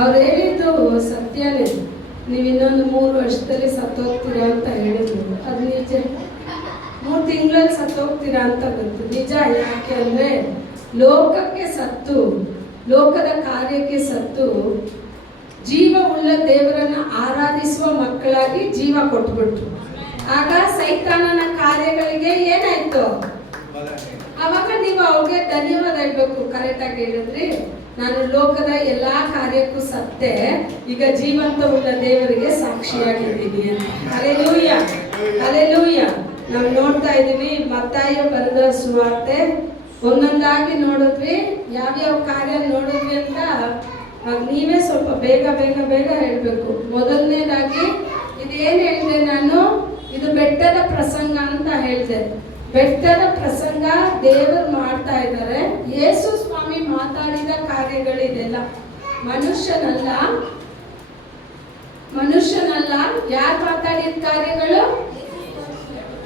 ಅವ್ರು ಹೇಳಿದ್ದು ಸತ್ಯನೇ. ನೀವು ಇನ್ನೊಂದು 3 ವರ್ಷದಲ್ಲಿ ಸತ್ತೋಗ್ತೀರಾ ಅಂತ ಹೇಳಿದ್ರು. ಅದು ನಿಜ. 3 ತಿಂಗಳಲ್ಲಿ ಸತ್ತೋಗ್ತೀರಾ ಅಂತ ಬಂತು. ನಿಜ. ಯಾಕೆ ಅಂದರೆ ಲೋಕಕ್ಕೆ ಸತ್ತು, ಲೋಕದ ಕಾರ್ಯಕ್ಕೆ ಸತ್ತು, ಜೀವವುಳ್ಳ ದೇವರನ್ನು ಆರಾಧಿಸುವ ಮಕ್ಕಳಾಗಿ ಜೀವ ಕೊಟ್ಬಿಟ್ರು. ಆಗ ಸೈತಾನನ ಕಾರ್ಯಗಳಿಗೆ ಏನಾಯ್ತು? ಅವಾಗ ನೀವು ಅವ್ರಿಗೆ ಧನ್ಯವಾದ ಹೇಳ್ಬೇಕು. ಕರೆಕ್ಟಾಗಿ ಹೇಳಿದ್ರಿ, ನಾನು ಲೋಕದ ಎಲ್ಲಾ ಕಾರ್ಯಕ್ಕೂ ಸತ್ತೆ, ಈಗ ಜೀವಂತವುಳ್ಳ ದೇವರಿಗೆ ಸಾಕ್ಷಿಯಾಗಿದ್ದೀನಿ ಅಂತ. Hallelujah, hallelujah. ನಾವು ನೋಡ್ತಾ ಇದ್ದೀವಿ ಮತ್ತಾಯ ಬರೆದ ಸುವಾರ್ತೆ ಒಂದೊಂದಾಗಿ ನೋಡಿದ್ವಿ. ಯಾವ್ಯಾವ ಕಾರ್ಯ ನೋಡಿದ್ವಿ ಅಂತ ನೀವೇ ಸ್ವಲ್ಪ ಬೇಗ ಬೇಗ ಬೇಗ ಹೇಳ್ಬೇಕು. ಮೊದಲನೇದಾಗಿ ಇದೇನು ಹೇಳಿದೆ ನಾನು? ಇದು ಬೆಟ್ಟದ ಪ್ರಸಂಗ ಅಂತ ಹೇಳಿದೆ. ಬೆಟ್ಟದ ಪ್ರಸಂಗ ದೇವರು ಮಾಡ್ತಾ ಇದ್ದಾರೆ. ಯೇಸು ಸ್ವಾಮಿ ಮಾತಾಡಿದ ಕಾರ್ಯಗಳಿದೆಲ್ಲ. ಮನುಷ್ಯನಲ್ಲ, ಯಾರು ಮಾತಾಡಿದ ಕಾರ್ಯಗಳು?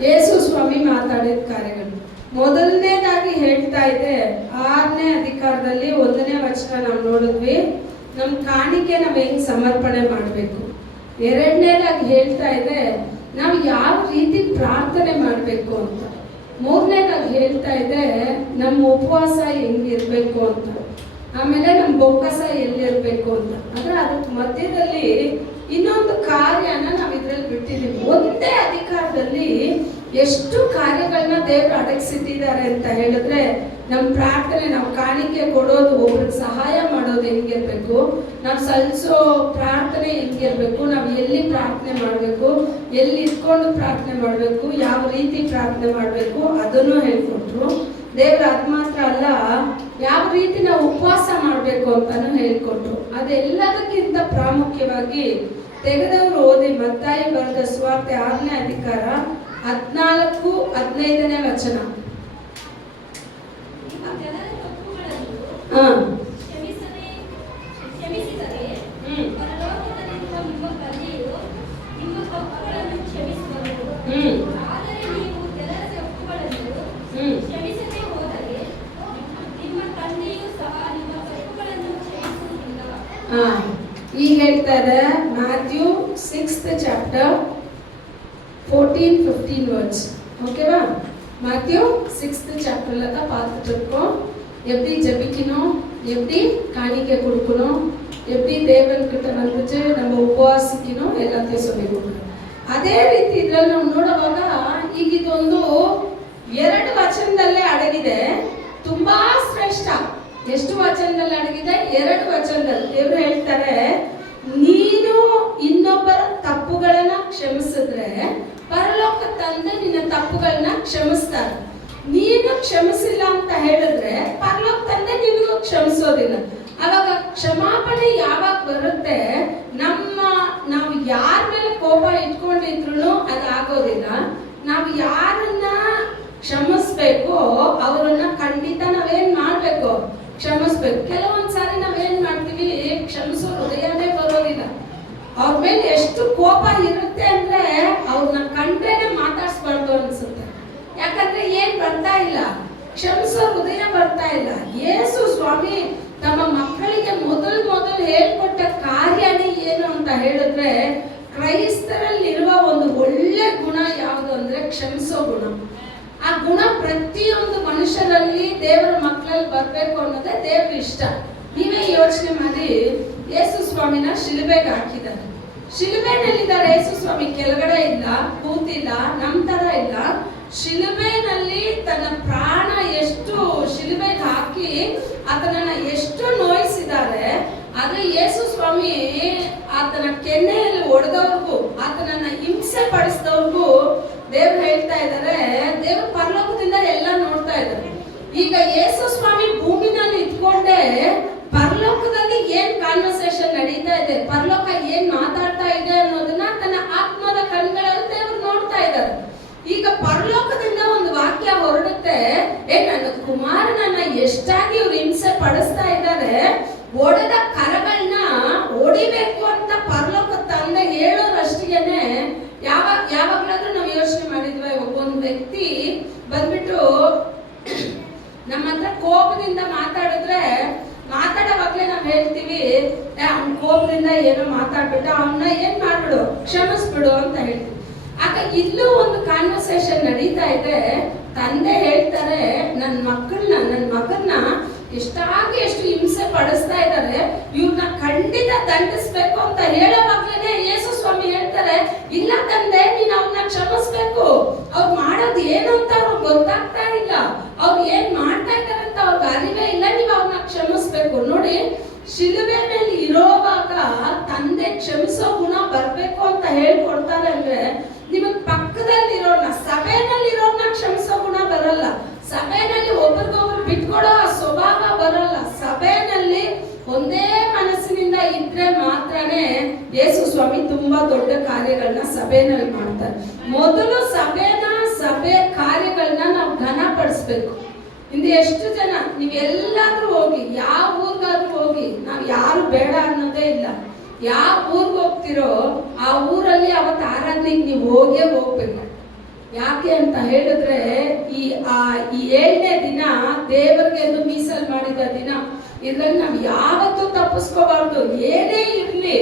ಯೇಸು ಸ್ವಾಮಿ ಮಾತಾಡಿದ ಕಾರ್ಯಗಳು. ಮೊದಲನೇದಾಗಿ ಹೇಳ್ತಾ ಇದೆ 6ನೇ ಅಧಿಕಾರದಲ್ಲಿ 1ನೇ ವಚನ ನಾವು ನೋಡಿದ್ವಿ. ನಮ್ಮ ಕಾಣಿಕೆ ನಾವು ಹೆಂಗ್ ಸಮರ್ಪಣೆ ಮಾಡಬೇಕು. 2ನೇದಾಗಿ ಹೇಳ್ತಾ ಇದೆ ನಾವು ಯಾವ ರೀತಿ ಪ್ರಾರ್ಥನೆ ಮಾಡಬೇಕು ಅಂತ. 3ನೇದಾಗಿ ಹೇಳ್ತಾ ಇದೆ ನಮ್ಮ ಉಪವಾಸ ಹೆಂಗಿರ್ಬೇಕು ಅಂತ. ಆಮೇಲೆ ನಮ್ಮ ಬೊಕ್ಕಸ ಎಲ್ಲಿರ್ಬೇಕು ಅಂತ. ಅಂದ್ರೆ ಅದಕ್ಕೆ ಮಧ್ಯದಲ್ಲಿ ಇನ್ನೊಂದು ಕಾರ್ಯನ ನಾವು ಇದ್ರಲ್ಲಿ ಬಿಟ್ಟಿದ್ದೀವಿ. ಒಂದೇ ಅಧಿಕಾರದಲ್ಲಿ ಎಷ್ಟು ಕಾರ್ಯಗಳನ್ನ ದೇವರು ಅಡಗಿಸಿಟ್ಟಿದ್ದಾರೆ ಅಂತ ಹೇಳಿದ್ರೆ, ನಮ್ಮ ಪ್ರಾರ್ಥನೆ, ನಾವು ಕಾಣಿಕೆ ಕೊಡೋದು, ಒಬ್ರಿಗೆ ಸಹಾಯ ಮಾಡೋದು ಹೆಂಗಿರ್ಬೇಕು, ನಾವು ಸಲ್ಲಿಸೋ ಪ್ರಾರ್ಥನೆ ಹೆಂಗಿರ್ಬೇಕು, ನಾವು ಎಲ್ಲಿ ಪ್ರಾರ್ಥನೆ ಮಾಡಬೇಕು, ಎಲ್ಲಿ ಇಟ್ಕೊಂಡು ಪ್ರಾರ್ಥನೆ ಮಾಡಬೇಕು, ಯಾವ ರೀತಿ ಪ್ರಾರ್ಥನೆ ಮಾಡಬೇಕು ಅದನ್ನು ಹೇಳ್ಕೊಟ್ರು ದೇವರು. ಅದು ಮಾತ್ರ ಅಲ್ಲ, ಯಾವ ರೀತಿ ನಾವು ಉಪವಾಸ ಮಾಡಬೇಕು ಅಂತಾನು ಹೇಳ್ಕೊಟ್ರು. ಅದೆಲ್ಲದಕ್ಕಿಂತ ಪ್ರಾಮುಖ್ಯವಾಗಿ ತೆಗೆದವರು ಓದಿ ಮತ್ತಾಯ ಬರೆದ ಸುವಾರ್ತೆ 6ನೇ ಅಧಿಕಾರ 14-15ನೇ ವಚನ. ಈಗ ಹೇಳ್ತಾರೆ ಮ್ಯಾಥ್ಯೂ 6th chapter 14-15 words. ஓகேவா? மேத்யூ 6th chapterல தான் பார்த்துட்டு இருக்கோம். எப்படி ஜெபிக்கணும், எப்படி காணிக்கை கொடுக்கணும், எப்படி தேவன்கிட்ட வந்துட்டு நம்ம ಉಪವಾಸಿக்கணும் ಎಲ್ಲத்தையும் சொல்லி கொடுக்கணும். ಅದೇ ರೀತಿ ಇದ್ರಲ್ಲಿ ನಾವು ನೋಡುವಾಗ ಈಗ ಇದೊಂದು 2 ವಚನದಲ್ಲೇ ಅಡಗಿದೆ. ತುಂಬಾ ಶ್ರೇಷ್ಠ. ಎಷ್ಟು ವಚನದಲ್ಲಿ ಅಡಗಿದೆ? 2 ವಚನದಲ್ಲಿ. ದೇವರು ಹೇಳ್ತಾರೆ, ನೀನು ಇನ್ನೊಬ್ಬರ ತಪ್ಪುಗಳನ್ನ ಕ್ಷಮಿಸಿದ್ರೆ ಪರಲೋಕ ತಂದೆ ನಿನ್ನ ತಪ್ಪುಗಳನ್ನ ಕ್ಷಮಿಸ್ತಾರೆ. ನೀನು ಕ್ಷಮಿಸಿಲ್ಲ ಅಂತ ಹೇಳಿದ್ರೆ ಪರಲೋಕ ತಂದೆ ನಿನಗೂ ಕ್ಷಮಿಸೋದಿಲ್ಲ. ಅವಾಗ ಕ್ಷಮಾಪಣೆ ಯಾವಾಗ ಬರುತ್ತೆ? ನಾವು ಯಾರ ಮೇಲೆ ಕೋಪ ಇಟ್ಕೊಂಡಿದ್ರು ಅದಾಗೋದಿಲ್ಲ. ನಾವು ಯಾರನ್ನ ಕ್ಷಮಿಸ್ಬೇಕು ಅವರನ್ನ ಖಂಡಿತ ನಾವೇನ್ ಮಾಡ್ಬೇಕು? ಕ್ಷಮಿಸ್ಬೇಕು. ಕೆಲವೊಂದ್ಸಾರಿ ನಾವೇನ್ ಮಾಡ್ತೀವಿ, ಕ್ಷಮಿಸೋ ಹೃದಯನೇ ಬರೋದಿಲ್ಲ. ಅವ್ರ ಮೇಲೆ ಎಷ್ಟು ಕೋಪ ಇರುತ್ತೆ ಅಂದ್ರೆ ಅವ್ರನ್ನ ಕಂಡ್ರೇನೆ ಮಾತಾಡ್ಸ್ಬಾರ್ದು ಅನ್ಸುತ್ತೆ. ಯಾಕಂದ್ರೆ ಏನ್ ಬರ್ತಾ ಇಲ್ಲ, ಕ್ಷಮಿಸೋ ಹೃದಯ ಬರ್ತಾ ಇಲ್ಲ. ಯೇಸು ಸ್ವಾಮಿ ತಮ್ಮ ಮಕ್ಕಳಿಗೆ ಮೊದಲು ಹೇಳ್ಕೊಟ್ಟ ಕಾರ್ಯನೇ ಏನು ಅಂತ ಹೇಳಿದ್ರೆ, ಕ್ರೈಸ್ತರಲ್ಲಿರುವ ಒಂದು ಒಳ್ಳೆ ಗುಣ ಯಾವುದು ಅಂದ್ರೆ ಕ್ಷಮಿಸೋ ಗುಣ. ಆ ಗುಣ ಪ್ರತಿಯೊಂದು ಮನುಷ್ಯರಲ್ಲಿ, ದೇವರ ಮಕ್ಕಳಲ್ಲಿ ಬರ್ಬೇಕು ಅನ್ನೋದೇ ದೇವ್ರ ಇಷ್ಟ. ನೀವೇ ಯೋಚನೆ ಮಾಡಿ, ಯೇಸು ಸ್ವಾಮಿನ ಶಿಲುಬೆಗೆ ಹಾಕಿದ್ದಾರೆ. ಶಿಲುಬೆನಲ್ಲಿದ್ದಾರೆ ಯೇಸು ಸ್ವಾಮಿ, ಕೆಳಗಡೆ ಇಲ್ಲ, ಕೂತಿಲ್ಲ, ನಮ್ ತರ ಇಲ್ಲ. ಶಿಲುಬೆನಲ್ಲಿ ತನ್ನ ಪ್ರಾಣ ಎಷ್ಟು ಶಿಲುಬೆಗೆ ಹಾಕಿ ಆತನನ್ನ ಎಷ್ಟು ನೋಯಿಸಿದ್ದಾರೆ. ಆದ್ರೆ ಯೇಸು ಸ್ವಾಮಿ ಆತನ ಕೆನ್ನೆಯಲ್ಲಿ ಹೊಡೆದವ್ರಿಗೂ, ಆತನನ್ನ ಹಿಂಸೆ ಪಡಿಸಿದವ್ರಿಗೂ ದೇವ್ರು ಹೇಳ್ತಾ ಇದ್ದಾರೆ, ದೇವ್ರ ಪರಲೋಕದಿಂದ ಎಲ್ಲ ನೋಡ್ತಾ ಇದ್ದಾರೆ. ಈಗ ಯೇಸು ಸ್ವಾಮಿ ಭೂಮಿನಲ್ಲಿ ಇಟ್ಕೊಂಡೆ ಪರಲೋಕದಲ್ಲಿ ಏನ್ ಕಾನ್ವರ್ಸೇಷನ್ ನಡೀತಾ ಇದೆ, ಪರಲೋಕ ಏನ್ ಮಾತಾಡ್ತಾ ಇದೆ ಅನ್ನೋದನ್ನ ತನ್ನ ಆತ್ಮದ ಕಣ್ಗಳಲ್ಲಿ ದೇವ್ರು ನೋಡ್ತಾ ಇದ್ದಾರೆ. ಈಗ ಪರಲೋಕದಿಂದ ಒಂದು ವಾಕ್ಯ ಹೊರಡುತ್ತೆ, ನನ್ನ ಕುಮಾರನನ್ನ ಎಷ್ಟಾಗಿ ಇವ್ರು ಹಿಂಸೆ ಪಡಿಸ್ತಾ ಇದ್ದಾರೆ, ಒಡೆದ ಕರಗಳನ್ನ ಹೊಡಿಬೇಕು ಅಂತ ಪರಲೋಕ ತಂದೆ ಹೇಳೋರಷ್ಟಿಗೆನೆ. ಯಾವಾಗ್ಲಾದ್ರೂ ನಾವು ಯೋಚನೆ ಮಾಡಿದ್ವಿ, ಒಬ್ಬೊಂದು ವ್ಯಕ್ತಿ ಬಂದ್ಬಿಟ್ಟು ನಮ್ಮ ಹತ್ರ ಕೋಪದಿಂದ ಮಾತಾಡಿದ್ರೆ, ಮಾತಾಡೋವಾಗ್ಲೇ ನಾವ್ ಹೇಳ್ತೀವಿ ಅವ್ನ ಕೋಪದಿಂದ ಏನೋ ಮಾತಾಡ್ಬಿಟ್ಟು ಅವನ್ನ ಏನ್ ಮಾಡ್ಬಿಡು, ಕ್ಷಮಿಸ್ಬಿಡು ಅಂತ ಹೇಳ್ತೀವಿ. ಆಗ ಇಲ್ಲೂ ಒಂದು ಕಾನ್ವರ್ಸೇಷನ್ ನಡೀತಾ ಇದೆ. ತಂದೆ ಹೇಳ್ತಾರೆ, ನನ್ನ ಮಗನ್ನ ಎಷ್ಟು ಹಿಂಸೆ ಪಡಿಸ್ತಾ ಇದ್ದಾರೆ, ಇವ್ರನ್ನ ಖಂಡಿತ ದಂಡಿಸ್ಬೇಕು ಅಂತ ಹೇಳೋವಾಗ್ಲೇನೆ ಯೇಸು ಸ್ವಾಮಿ ಹೇಳ್ತಾರೆ, ಇಲ್ಲ ತಂದೆ, ನೀನ್ ಅವ್ರನ್ನ ಕ್ಷಮಿಸ್ಬೇಕು. ಅವ್ರು ಮಾಡೋದು ಏನು ಅಂತ ಅವ್ರಿಗೆ ಗೊತ್ತಾಗ್ತಾ ಇಲ್ಲ, ಅವ್ರು ಏನ್ ಮಾಡ್ತಾ ಇದ್ದಾರೆ ಅಂತ ಅವ್ರಿಗೆ ಅರಿವೇ ಇಲ್ಲ, ನೀವು ಅವ್ರನ್ನ ಕ್ಷಮಿಸ್ಬೇಕು. ನೋಡಿ, ಶಿಲುಬೆ ಮೇಲೆ ಇರೋವಾಗ ತಂದೆ ಕ್ಷಮಿಸೋ ಗುಣ ಬರ್ಬೇಕು ಅಂತ ಹೇಳ್ಕೊಡ್ತಾರೆ ಅಂದ್ರೆ, ನಿಮಗ್ ಪಕ್ಕದಲ್ಲಿರೋರ್ನ, ಸಭೆನಲ್ಲಿರೋರ್ನ ಕ್ಷಮಿಸೋ ಗುಣ ಬರಲ್ಲ. ಸಭೆನಲ್ಲಿ ಒಬ್ರಿಗೊಬ್ರು ಬಿಟ್ಕೊಡೋ ಸ್ವಭಾವ ಬರಲ್ಲ. ಸಭೆನಲ್ಲಿ ಒಂದೇ ಮನಸ್ಸಿನಿಂದ ಇದ್ರೆ ಮಾತ್ರನೇ ಯೇಸು ಸ್ವಾಮಿ ತುಂಬಾ ದೊಡ್ಡ ಕಾರ್ಯಗಳನ್ನ ಸಭೆನಲ್ಲಿ ಮಾಡ್ತಾರೆ. ಮೊದಲು ಸಭೆ ಕಾರ್ಯಗಳನ್ನ ನಾವು ಘನಪಡಿಸ್ಬೇಕು. ಇಂದು ಎಷ್ಟು ಜನ, ನೀವೆಲ್ಲಾದ್ರೂ ಹೋಗಿ, ಯಾವ ಊರ್ಗಾದ್ರೂ ಹೋಗಿ, ನಾವ್ ಯಾರು ಬೇಡ ಅನ್ನೋದೇ ಇಲ್ಲ. ಯಾವ ಊರ್ಗ್ ಹೋಗ್ತಿರೋ ಆ ಊರಲ್ಲಿ ಅವತ್ತು ಆರಾಧನೆಗೆ ನೀವು ಹೋಗ್ಬೇಕು. ಯಾಕೆ ಅಂತ ಹೇಳಿದ್ರೆ, ಈ 7ನೇ ದಿನ ದೇವರಿಗೆ ಎಂದು ಮೀಸಲು ಮಾಡಿದ ದಿನ. ಇದ್ರಲ್ಲಿ ನಾವು ಯಾವತ್ತೂ ತಪ್ಪಿಸ್ಕೋಬಾರ್ದು. ಏನೇ ಇರ್ಲಿ,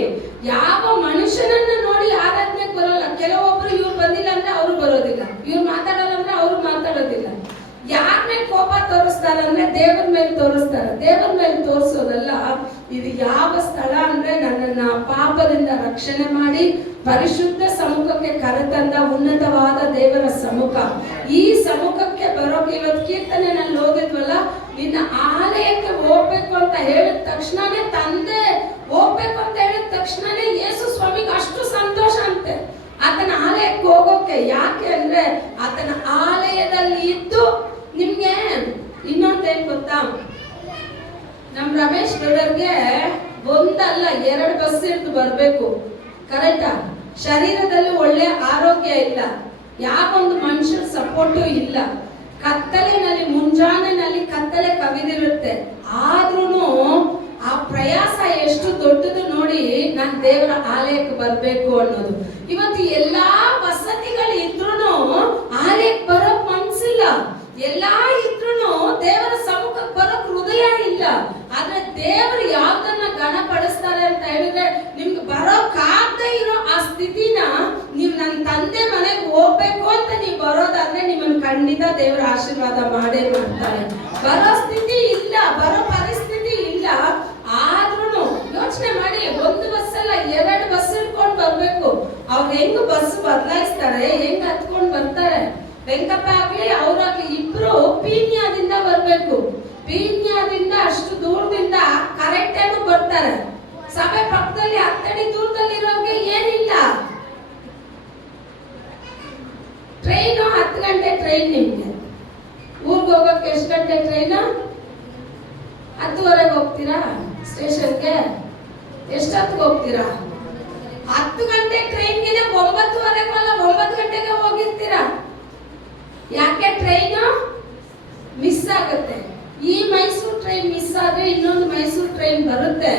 ಯಾವ ಮನುಷ್ಯನನ್ನ ನೋಡಿ ಆರಾಧನೆಗೆ ಬರೋಲ್ಲ. ಕೆಲವೊಬ್ರು ಇವ್ರು ಬಂದಿಲ್ಲ ಅಂದ್ರೆ ಅವ್ರು ಬರೋದಿಲ್ಲ, ಇವ್ರು ಮಾತಾಡಲ್ಲ ಅಂದ್ರೆ ಅವ್ರು ಮಾತಾಡೋದಿಲ್ಲ. ಯಾರ ಮೇಲೆ ಕೋಪ ತೋರಿಸ್ತಾರೆ ಅಂದ್ರೆ ದೇವರ ಮೇಲೆ ತೋರಿಸ್ತಾರೆ. ದೇವರ ಮೇಲೆ ತೋರಿಸೋದಲ್ಲ. ಇದು ಯಾವ ಸ್ಥಳ ಅಂದ್ರೆ, ನನ್ನನ್ನ ಪಾಪದಿಂದ ರಕ್ಷಣೆ ಮಾಡಿ ಪರಿಶುದ್ಧ ಸಮ್ಮುಖಕ್ಕೆ ಕರೆತಂದ ಉನ್ನತವಾದ ದೇವರ ಸಮ್ಮುಖ. ಈ ಸಮ್ಮುಖಕ್ಕೆ ಬರೋಕೆ ಇವತ್ತು ಕೀರ್ತನೆನಲ್ಲಿ ಓದಿದ್ವಲ್ಲ, ನಿನ್ನ ಆಲಯಕ್ಕೆ ಹೋಗ್ಬೇಕು ಅಂತ ಹೇಳಿದ ತಕ್ಷಣನೇ, ತಂದೆ ಹೋಗ್ಬೇಕು ಅಂತ ಹೇಳಿದ ತಕ್ಷಣನೇ ಯೇಸು ಸ್ವಾಮಿಗೆ ಅಷ್ಟು ಸಂತೋಷ ಅಂತೆ ಆತನ ಆಲಯಕ್ಕೆ ಹೋಗೋಕೆ. ಯಾಕೆ ಅಂದ್ರೆ, ಆತನ ಆಲಯದಲ್ಲಿ ಇದ್ದು, ನಿಮ್ಗೆ ಇನ್ನೊಂದೇನ್ ಗೊತ್ತಾ, ನಮ್ ರಮೇಶ್ ಗೌಡರ್ಗೆ ಒಂದಲ್ಲ 2 ಬಸ್ ಇಟ್ಟು ಬರ್ಬೇಕು. ಕರೆಕ್ಟಾ? ಶರೀರದಲ್ಲಿ ಒಳ್ಳೆ ಆರೋಗ್ಯ ಇಲ್ಲ, ಯಾಕೊಂದು ಮನುಷ್ಯರ ಸಪೋರ್ಟು ಇಲ್ಲ. ಕತ್ತಲಿನಲ್ಲಿ, ಮುಂಜಾನೆನಲ್ಲಿ ಕತ್ತಲೆ ಕವಿದಿರುತ್ತೆ. ಆದ್ರೂ ಆ ಪ್ರಯಾಸ ಎಷ್ಟು ದೊಡ್ಡದು ನೋಡಿ, ನಾನು ದೇವರ ಆಲಯಕ್ಕೆ ಬರ್ಬೇಕು ಅನ್ನೋದು. ಇವತ್ತು ಎಲ್ಲಾ ವಸತಿಗಳು ಇದ್ರೂ ಆಲಯಕ್ಕೆ ಬರೋಕ್ ಮನ್ಸಿಲ್ಲ. ಎಲ್ಲಾ ಇದ್ರೂ ದೇವರ ಸಮ್ಮುಖಕ್ಕೆ ಬರೋಕ್ ಹೃದಯ ಇಲ್ಲ. ಆದ್ರೆ ದೇವರು ಯಾವ್ದನ್ನ ಘನಪಡಿಸ್ತಾರೆ ಅಂತ ಹೇಳಿದ್ರೆ, ನಿಮ್ಗೆ ಬರೋಕ್ಕಾಗದೆ ಇರೋ ಆ ಸ್ಥಿತಿನ ನೀವು ನನ್ನ ತಂದೆ ಮನೆಗೆ ಹೋಗ್ಬೇಕು ಅಂತ ನೀವು ಬರೋದಾದ್ರೆ, ನಿಮ್ಮನ್ನ ಖಂಡಿತ ದೇವರ ಆಶೀರ್ವಾದ ಮಾಡೇ ಮಾಡ್ತಾರೆ. ಬರೋ ಸ್ಥಿತಿ ಇಲ್ಲ, ಬರೋ ಪರಿಸ್ಥಿತಿ ಇಲ್ಲ. ಆದ್ರೂ ಯೋಚನೆ ಮಾಡಿ, 1 ಬಸ್ ಅಲ್ಲ 2 ಬಸ್ ಇಟ್ಕೊಂಡು ಬರ್ಬೇಕು. ಅವ್ರು ಹೆಂಗ್ ಬಸ್ ಬದಲಾಯಿಸ್ತಾರೆ, ಹೆಂಗ್ ಹತ್ಕೊಂಡು ಬರ್ತಾರೆ. ವೆಂಕಪ್ಪ ಆಗ್ಲಿ ಅವ್ರಾಗ್ಲಿ ಇಬ್ರು ಪೀಣ್ಯದಿಂದ ಬರ್ಬೇಕು. ಪೀಣ್ಯದಿಂದ ಅಷ್ಟು ದೂರದಿಂದ ಕರೆಕ್ಟ್ ಆಗಿ ಬರ್ತಾರೆ. ಸಭೆ ಪಕ್ಕದಲ್ಲಿ 10 ಅಡಿ ದೂರದಲ್ಲಿರೋಗೆ ಏನಿಲ್ಲ. ಟ್ರೈನು 10 ಗಂಟೆ ಟ್ರೈನ್. ನಿಮ್ಗೆ ಊರ್ಗ್ ಹೋಗೋಕೆ ಎಷ್ಟು ಗಂಟೆ ಟ್ರೈನು? 10:30 ಹೋಗ್ತೀರಾ ಸ್ಟೇಷನ್ಗೆ? ಎಷ್ಟೊತ್ತಿಗೆ ಹೋಗ್ತೀರಾ? 10 ಗಂಟೆ ಟ್ರೈನ್ಗೆ 9:30 9 ಗಂಟೆಗೆ ಹೋಗಿರ್ತೀರಾ. ಯಾಕೆ? ಟ್ರೈನು ಮಿಸ್ ಆಗುತ್ತೆ. ಈ ಮೈಸೂರು ಟ್ರೈನ್ ಮಿಸ್ ಆದ್ರೆ ಇನ್ನೊಂದು ಮೈಸೂರು ಟ್ರೈನ್ ಬರುತ್ತೆ.